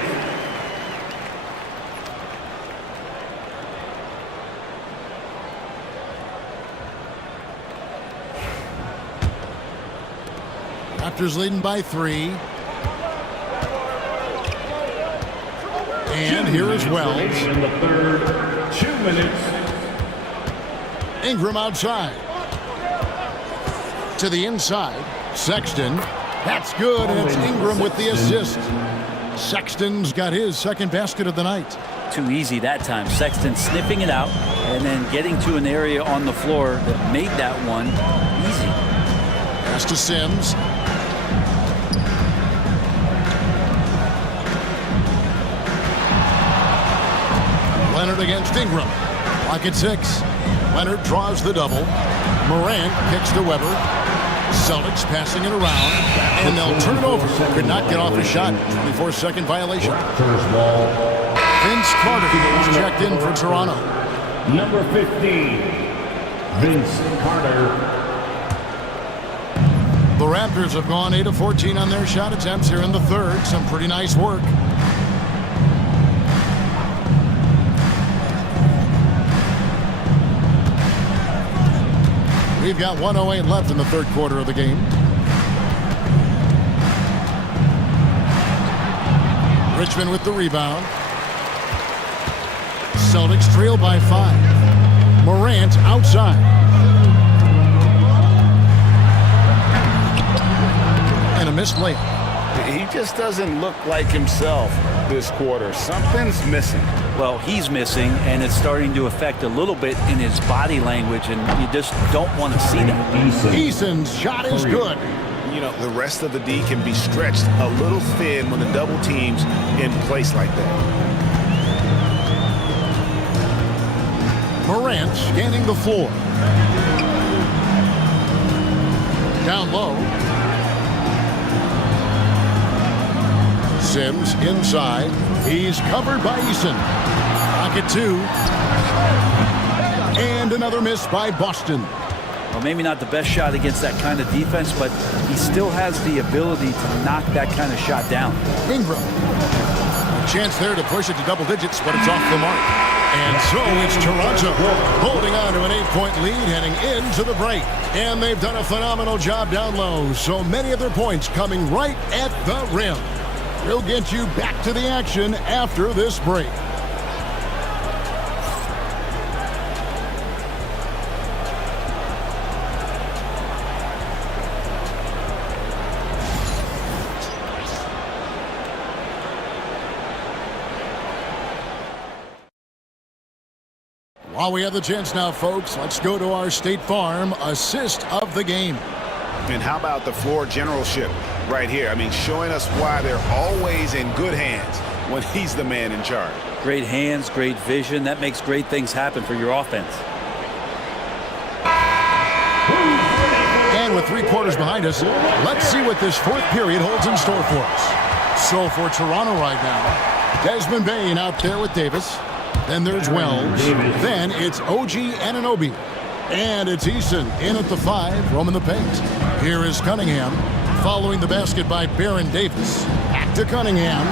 Raptors leading by 3. And here is Wells. In the third, 2 minutes. Ingram outside. To the inside. Sexton. That's good, and it's Ingram with the assist. Sexton's got his second basket of the night. Too easy that time. Sexton sniffing it out and then getting to an area on the floor that made that one easy. Pass to Sims. Leonard against Ingram. Clock at 6. Leonard draws the double. Morant kicks to Weber. Celtics passing it around, and they'll turn it over. Could not get off a shot. 24-second violation. Vince Carter is checked in for Toronto. Number 15, Vince Carter. The Raptors have gone 8 of 14 on their shot attempts here in the third. Some pretty nice work. We've got 1:08 left in the third quarter of the game. Richmond with the rebound. Celtics trail by 5. Morant outside. And a missed layup. He just doesn't look like himself this quarter. Something's missing. Well, he's missing, and it's starting to affect a little bit in his body language, and you just don't want to see that. Eason's shot is good. You know, the rest of the D can be stretched a little thin when the double team's in place like that. Morant scanning the floor. Down low. Sims inside. He's covered by Eason. Pocket 2. And another miss by Boston. Well, maybe not the best shot against that kind of defense, but he still has the ability to knock that kind of shot down. Ingram. A chance there to push it to double digits, but it's off the mark. And so it's Toronto holding on to an 8-point lead heading into the break. And they've done a phenomenal job down low. So many of their points coming right at the rim. We'll get you back to the action after this break. While we have the chance now, folks, let's go to our State Farm assist of the game. And how about the floor generalship right here? I mean, showing us why they're always in good hands when he's the man in charge. Great hands, great vision. That makes great things happen for your offense. And with 3 quarters behind us, let's see what this fourth period holds in store for us. So for Toronto right now, Desmond Bane out there with Davis. Then there's Wells. Then it's OG Anunoby. And it's Eason in at the 5, roaming the paint. Here is Cunningham, following the basket by Baron Davis. Back to Cunningham.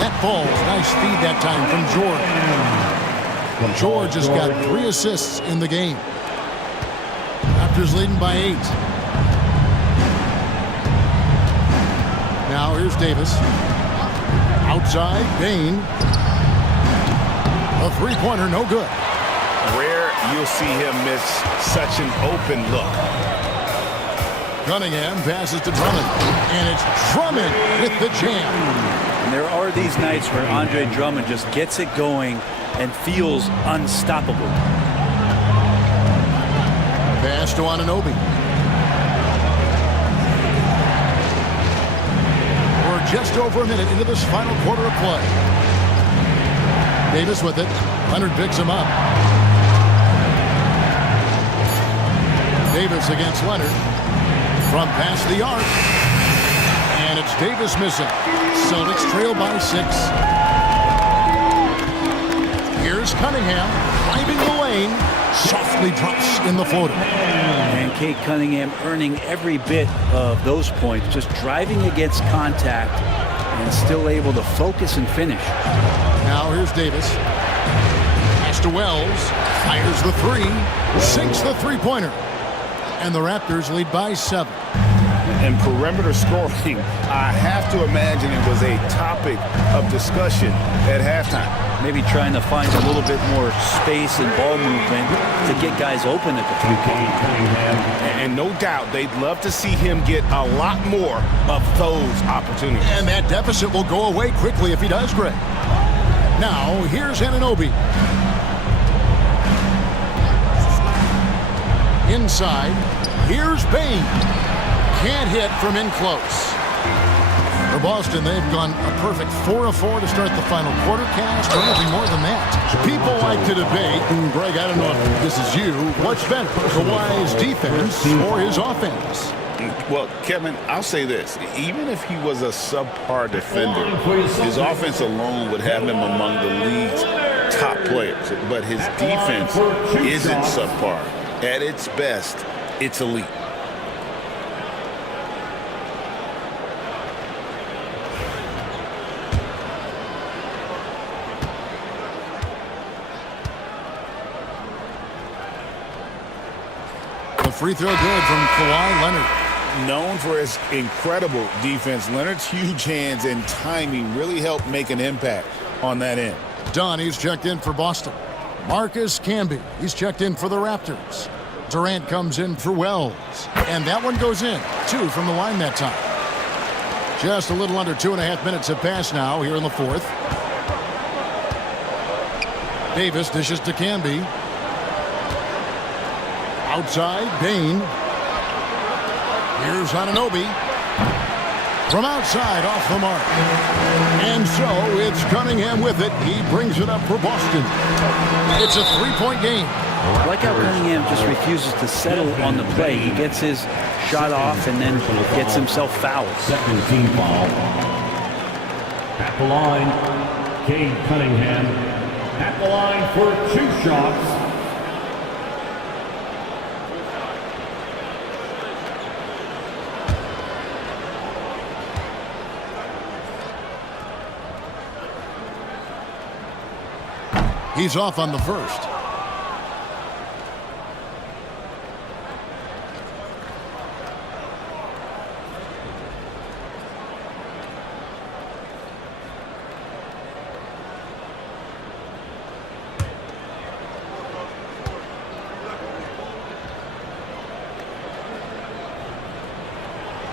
That falls. Nice feed that time from George. George has got 3 assists in the game. Raptors leading by 8. Now here's Davis. Outside, Bane. A 3-pointer, no good. Rare you'll see him miss such an open look. Cunningham passes to Drummond. And it's Drummond with the jam. And there are these nights where Andre Drummond just gets it going and feels unstoppable. Pass to Anunoby. We're just over a minute into this final quarter of play. Davis with it. Leonard picks him up. Davis against Leonard. From past the arc. And it's Davis missing. Celtics trail by 6. Here's Cunningham. Driving the lane. softly drops in the floater. And Cade Cunningham earning every bit of those points, just driving against contact and still able to focus and finish. Now here's Davis. Pass to Wells. Fires the three. Sinks the three-pointer. And the Raptors lead by 7. And perimeter scoring, I have to imagine it was a topic of discussion at halftime. Maybe trying to find a little bit more space and ball movement to get guys open at the three-point. And no doubt they'd love to see him get a lot more of those opportunities. And that deficit will go away quickly if he does, Greg. Now, here's Anunoby. Inside, here's Bane. Can't hit from in close. For Boston, they've gone a perfect 4 of 4 to start the final quarter cast, or anything more than that. People like to debate, and Greg, I don't know if this is you, what's better, Kawhi's defense or his offense? Well, Kevin, I'll say this. Even if he was a subpar defender, his offense alone would have him among the league's top players. But his defense isn't subpar. At its best, it's elite. The free throw good from Kawhi Leonard. Known for his incredible defense, Leonard's huge hands and timing really helped make an impact on that end. Dunn, he's checked in for Boston. Marcus Camby, he's checked in for the Raptors. Durant comes in for Wells. And that one goes in. 2 from the line that time. Just a little under 2.5 minutes have passed now here in the fourth. Davis dishes to Camby. Outside, Bane. Here's Anunoby. From outside, off the mark. And so it's Cunningham with it. He brings it up for Boston. It's a 3-point game. I like how Cunningham just refuses to settle on the play. He gets his shot off and then gets himself fouled. Second team foul. At the line, Cade Cunningham. At the line for 2 shots. He's off on the first.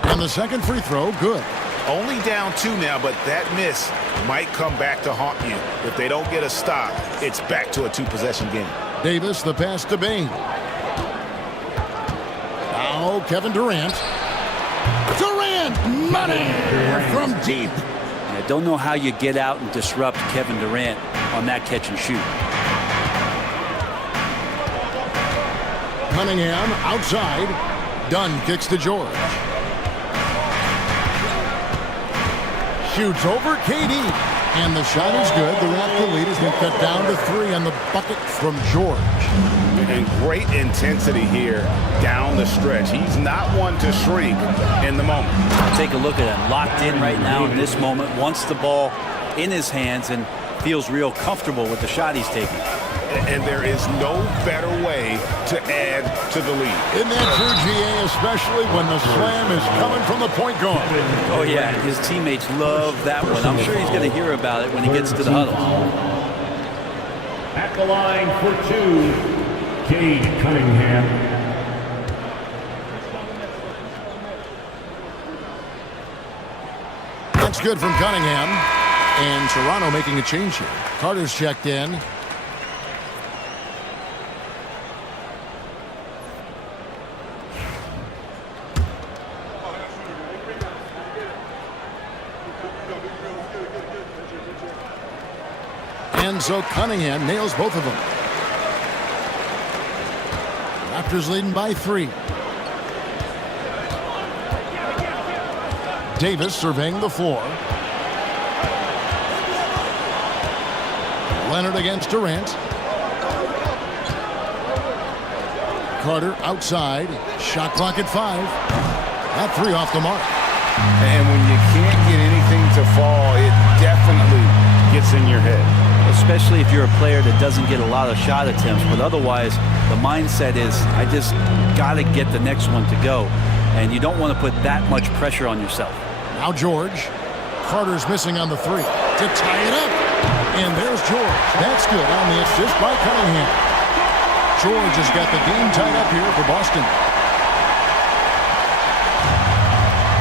And the second free throw, good. Only down 2 now, but that miss might come back to haunt you. If they don't get a stop, it's back to a 2-possession game. Davis, the pass to Bane. Now Kevin Durant. Durant, money from deep. I don't know how you get out and disrupt Kevin Durant on that catch and shoot. Cunningham outside. Dunn kicks to George. Shoots over KD. And the shot is good. The Raptor lead has been cut down to 3 on the bucket from George. And great intensity here down the stretch. He's not one to shrink in the moment. Take a look at him. Locked in right now in this moment. Wants the ball in his hands and feels real comfortable with the shot he's taking. And there is no better way to add to the lead. In that true GA, especially when the slam is coming from the point guard. Oh, yeah. His teammates love that one. I'm sure he's going to hear about it when he gets to the huddle. At the line for 2, Cade Cunningham. That's good from Cunningham. And Toronto making a change here. Carter's checked in. And so Cunningham nails both of them. Raptors leading by 3. Davis surveying the floor. Leonard against Durant. Carter outside. Shot clock at 5. That 3 off the mark. And when you can't get anything to fall, it definitely gets in your head. Especially if you're a player that doesn't get a lot of shot attempts. But otherwise, the mindset is, I just got to get the next one to go. And you don't want to put that much pressure on yourself. Now George. Carter's missing on the 3 to tie it up. And there's George. That's good on the assist by Cunningham. George has got the game tied up here for Boston.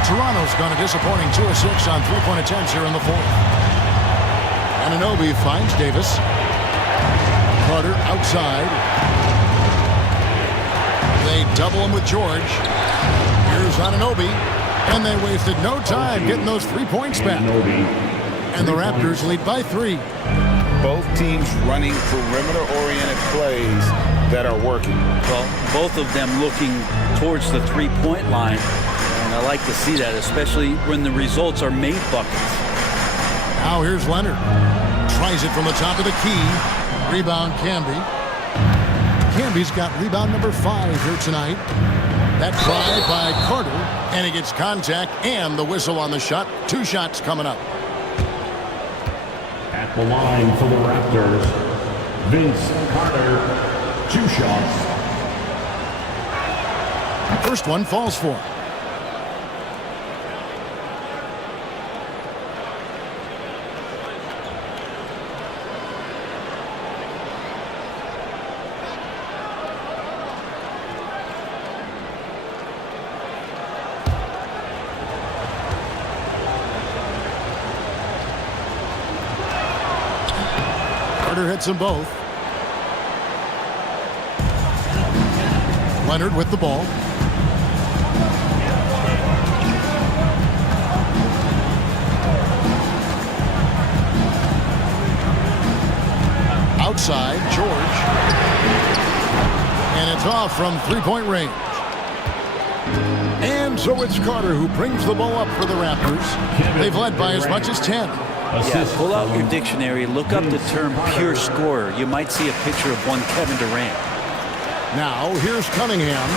Toronto's gone a disappointing 2 of 6 on 3-point attempts here in the 4th. Anunoby finds Davis. Carter outside. They double him with George. Here's Anunoby. And they wasted no time getting those 3 points back. And the Raptors lead by 3. Both teams running perimeter-oriented plays that are working. Well, both of them looking towards the 3-point line. And I like to see that, especially when the results are made buckets. Now here's Leonard. Tries it from the top of the key. Rebound Camby. Camby's got rebound number 5 here tonight. That drive by Carter, and he gets contact and the whistle on the shot. 2 shots coming up. At the line for the Raptors, Vince Carter, 2 shots. First one falls for him. Carter hits them both. Leonard with the ball. Outside, George. And it's off from 3-point range. And so it's Carter who brings the ball up for the Raptors. They've led by as much as 10. Yeah, pull out your dictionary, look up the term pure scorer. You might see a picture of one Kevin Durant. Now, here's Cunningham.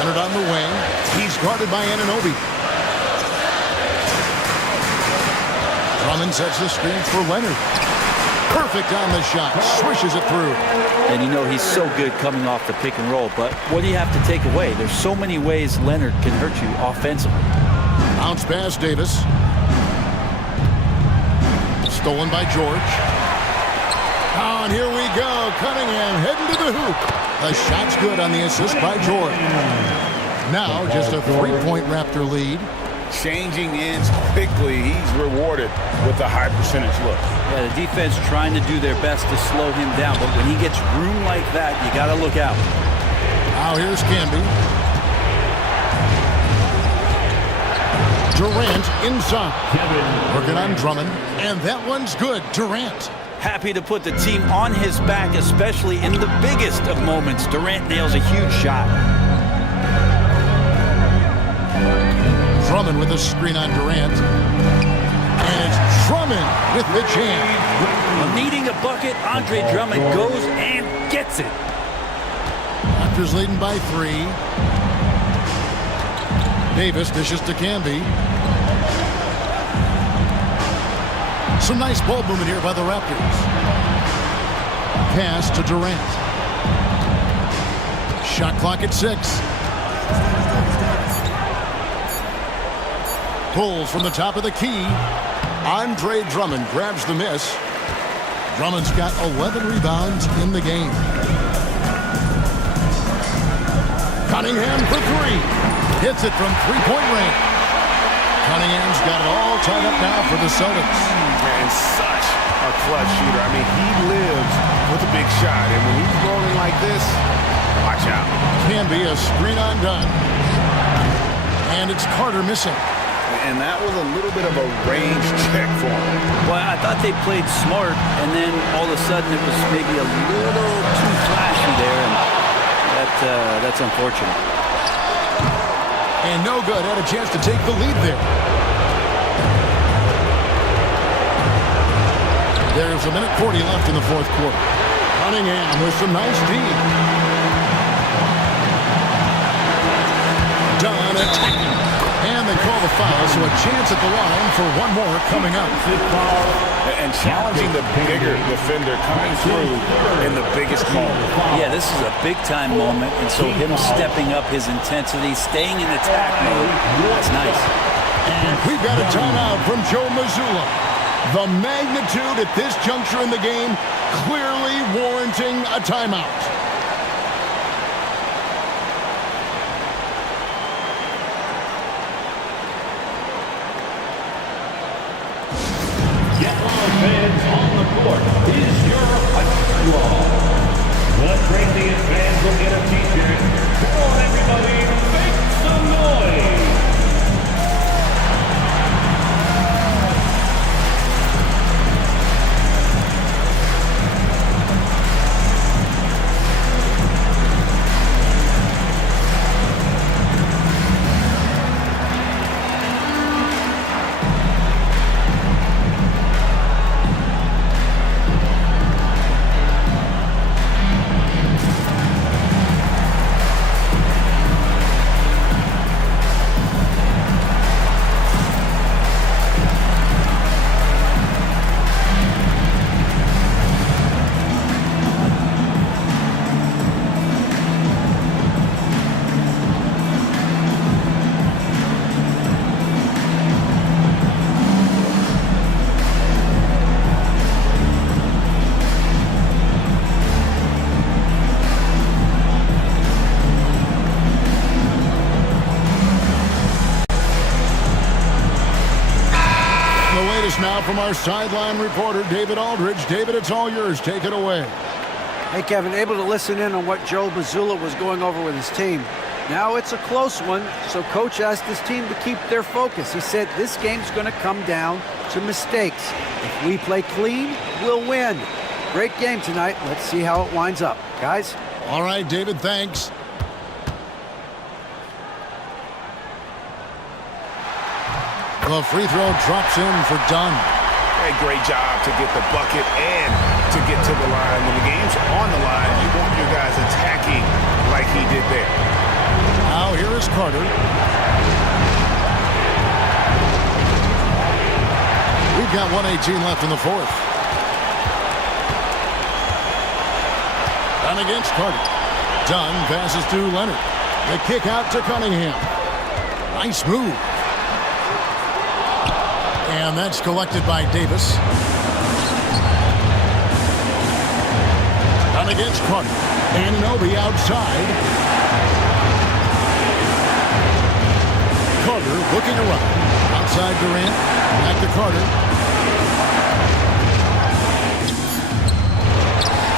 Leonard on the wing. He's guarded by Anunoby. Drummond sets the screen for Leonard. Perfect on the shot. Swishes it through. And you know he's so good coming off the pick and roll. But what do you have to take away? There's so many ways Leonard can hurt you offensively. Bounce pass, Davis. Stolen by George. Oh, and here we go. Cunningham heading to the hoop. The shot's good on the assist by George. Now just a 3-point Raptor lead. Changing ends quickly. He's rewarded with a high percentage look. Yeah, the defense trying to do their best to slow him down. But when he gets room like that, you got to look out. Now here's Camby. Durant inside. Working on Drummond. And that one's good. Durant. Happy to put the team on his back, especially in the biggest of moments. Durant nails a huge shot. Drummond with a screen on Durant. And it's Drummond with the jam. Needing a bucket, Andre Drummond goes and gets it. Raptors leading by 3. Davis dishes to Camby. Some nice ball movement here by the Raptors. Pass to Durant. Shot clock at 6. Pulls from the top of the key. Andre Drummond grabs the miss. Drummond's got 11 rebounds in the game. Cunningham for 3. Hits it from 3-point range. Cunningham's got it all tied up now for the Celtics. And such a clutch shooter. I mean, he lives with a big shot. And when he's rolling like this, watch out. Can be a screen undone. And it's Carter missing. And that was a little bit of a range check for him. Well, I thought they played smart, and then all of a sudden it was maybe a little too flashy there, and that's unfortunate. And no good. Had a chance to take the lead there. There's a minute 40 left in the 4th quarter. Cunningham with some nice D. Dunn attacking. And they call the foul, so a chance at the line for one more coming up. And challenging the bigger defender coming through in the biggest moment. Yeah, this is a big-time moment, and so him stepping up his intensity, staying in attack mode, that's nice. And we've got a timeout from Joe Mazzulla. The magnitude at this juncture in the game clearly warranting a timeout. Fans on the court is your high squad. The craziest fans will get a t-shirt. Come on, everybody, make some noise. Now from our sideline reporter, David Aldridge. David, it's all yours. Take it away. Hey, Kevin, able to listen in on what Joe Mazzulla was going over with his team. Now it's a close one, so Coach asked his team to keep their focus. He said this game's going to come down to mistakes. If we play clean, we'll win. Great game tonight. Let's see how it winds up. Guys? All right, David, thanks. The free throw drops in for Dunn. A great job to get the bucket and to get to the line. When the game's on the line, you want your guys attacking like he did there. Now here is Carter. We've got 1:18 left in the fourth. Dunn against Carter. Dunn passes to Leonard. The kick out to Cunningham. Nice move. And that's collected by Davis. Dunn against Carter. Anunoby outside. Carter looking around. Outside Durant. Back to Carter.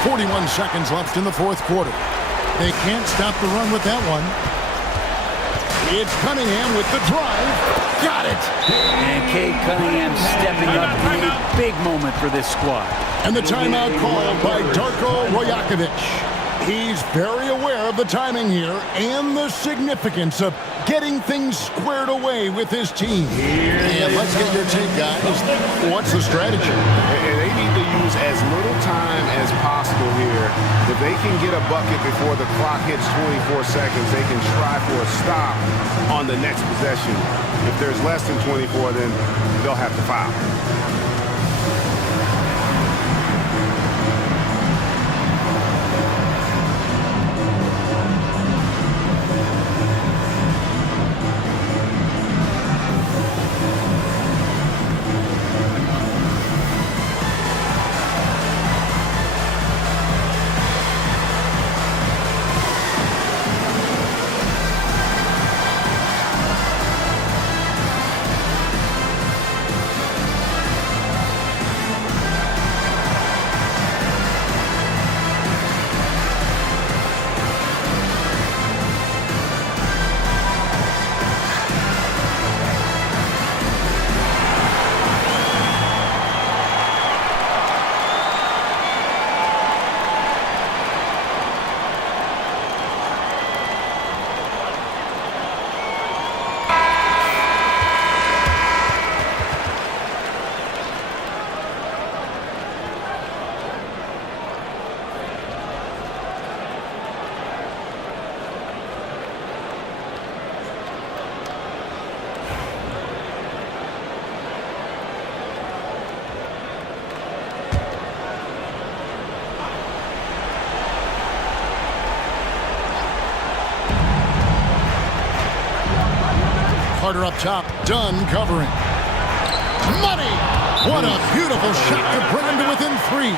41 seconds left in the fourth quarter. They can't stop the run with that one. It's Cunningham with the drive. Got it! And Cade Cunningham stepping up in a big moment for this squad. And the timeout called by Darko Rajakovic. He's very aware of the timing here and the significance of getting things squared away with his team. And let's get your take, guys. What's the strategy? And they need to use as little time as possible here. If they can get a bucket before the clock hits 24 seconds, they can try for a stop on the next possession. If there's less than 24, then they'll have to foul. Carter up top, done covering. Money! What a beautiful shot to bring him to within 3.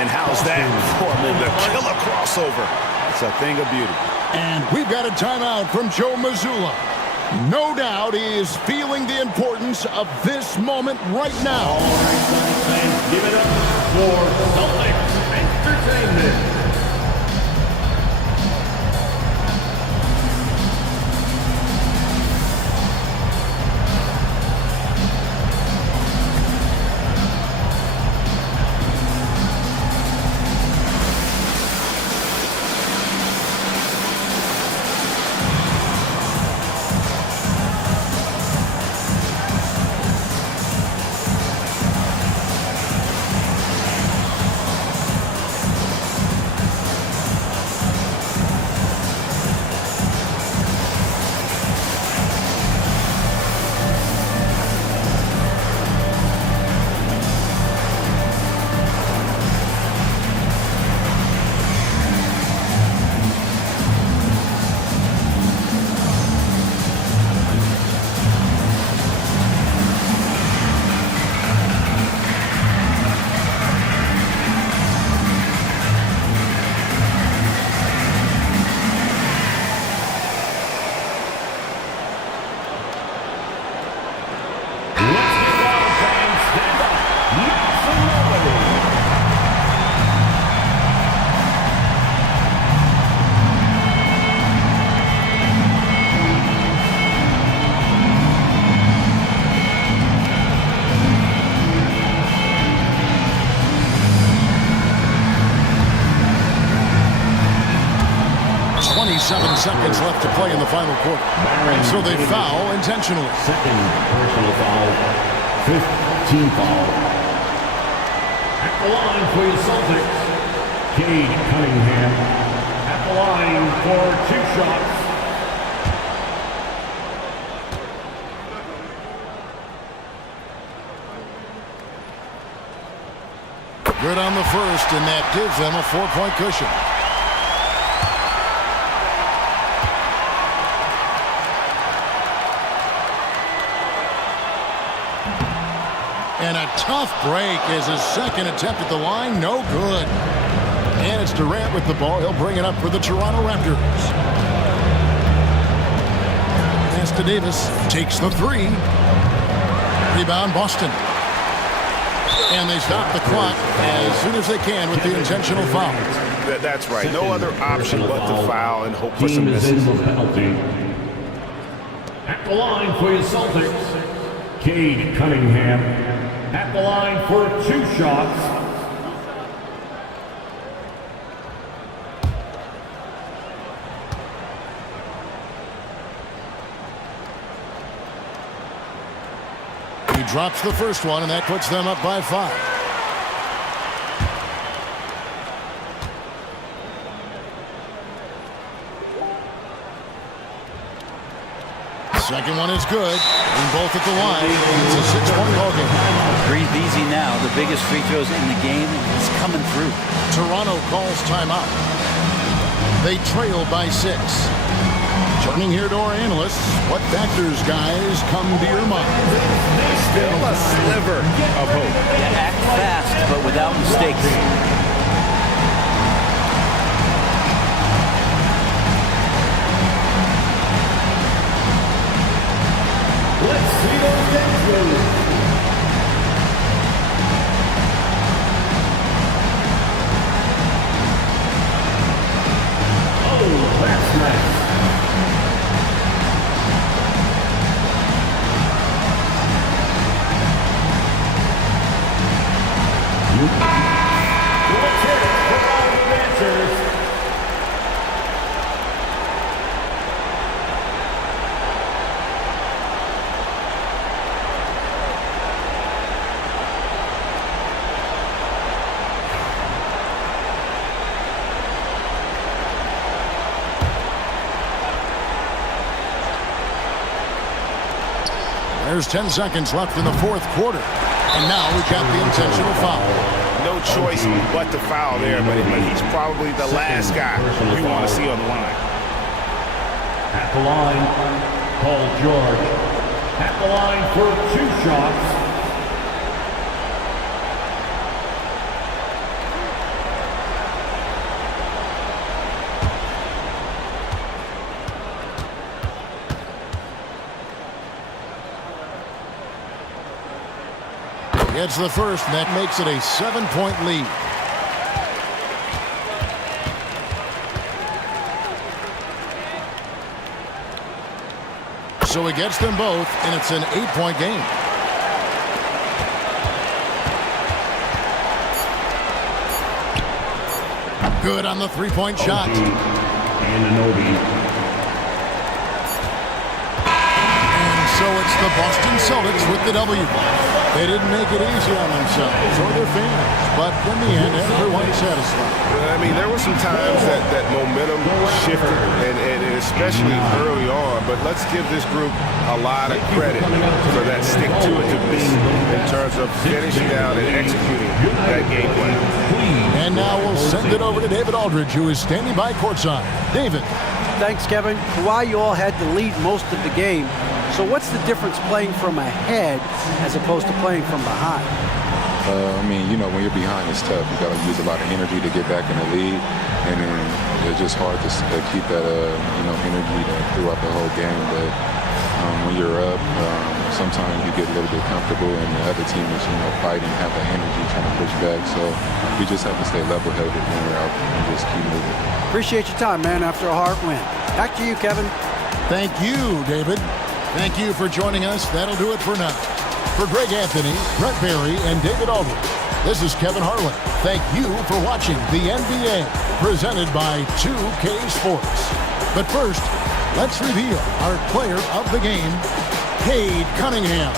And how's that for a move? The killer crossover. It's a thing of beauty. And we've got a timeout from Joe Mazzulla. No doubt he is feeling the importance of this moment right now. All right, Celtics fans, give it up for Celtics Entertainment. Seconds left to play in the final quarter. And so they foul intentionally. Second personal foul. 15 foul. At the line for your Celtics, Cade Cunningham. At the line for 2 shots. Good on the first, and that gives them a 4-point cushion. And a tough break as his second attempt at the line, no good. And it's Durant with the ball. He'll bring it up for the Toronto Raptors. Pass to Davis. Takes the 3. Rebound, Boston. And they stop the clock as soon as they can with the intentional foul. That's right. No other option but to foul and hope for some misses. Penalty. At the line for your Celtics, Cade Cunningham. At the line for 2 shots. He drops the first one, and that puts them up by 5. Second one is good, and both at the line. It's a 6-point ball game. Breathe easy now. The biggest free throws in the game is coming through. Toronto calls timeout. They trail by 6. Turning here to our analysts, what factors, guys, come to your mind? Still a sliver of hope. Yeah, act fast, but without mistakes. Let's see those things move. Oh, that's nice. Let's hit it for all the dancers. There's 10 seconds left in the 4th quarter. And now we've got the intentional foul. No choice but to foul there, but he's probably the last guy you want to see on the line. At the line, Paul George. At the line for 2 shots. Gets the first, and that makes it a 7-point lead. So he gets them both, and it's an 8-point game. Good on the 3-point shot. And so it's the Boston Celtics with the W. They didn't make it easy on themselves or their fans, but in the end, everyone's satisfied. I mean, there were some times that momentum shifted, and especially early on, but let's give this group a lot of credit for that stick-to-itiveness in terms of finishing out and executing that game plan. And now we'll send it over to David Aldridge, who is standing by courtside. David. Thanks, Kevin. Kawhi, you all had to lead most of the game. So what's the difference playing from ahead as opposed to playing from behind? I mean, you know, when you're behind, it's tough. You got to use a lot of energy to get back in the lead, and then it's just hard to keep that, energy throughout the whole game. But when you're up, sometimes you get a little bit comfortable, and the other team is, fighting, have that energy, trying to push back. So we just have to stay level-headed when we're out and just keep moving. Appreciate your time, man, after a hard win. Back to you, Kevin. Thank you, David. Thank you for joining us. That'll do it for now. For Greg Anthony, Brett Barry, and David Aldridge, this is Kevin Harlan. Thank you for watching the NBA, presented by 2K Sports. But first, let's reveal our player of the game, Cade Cunningham.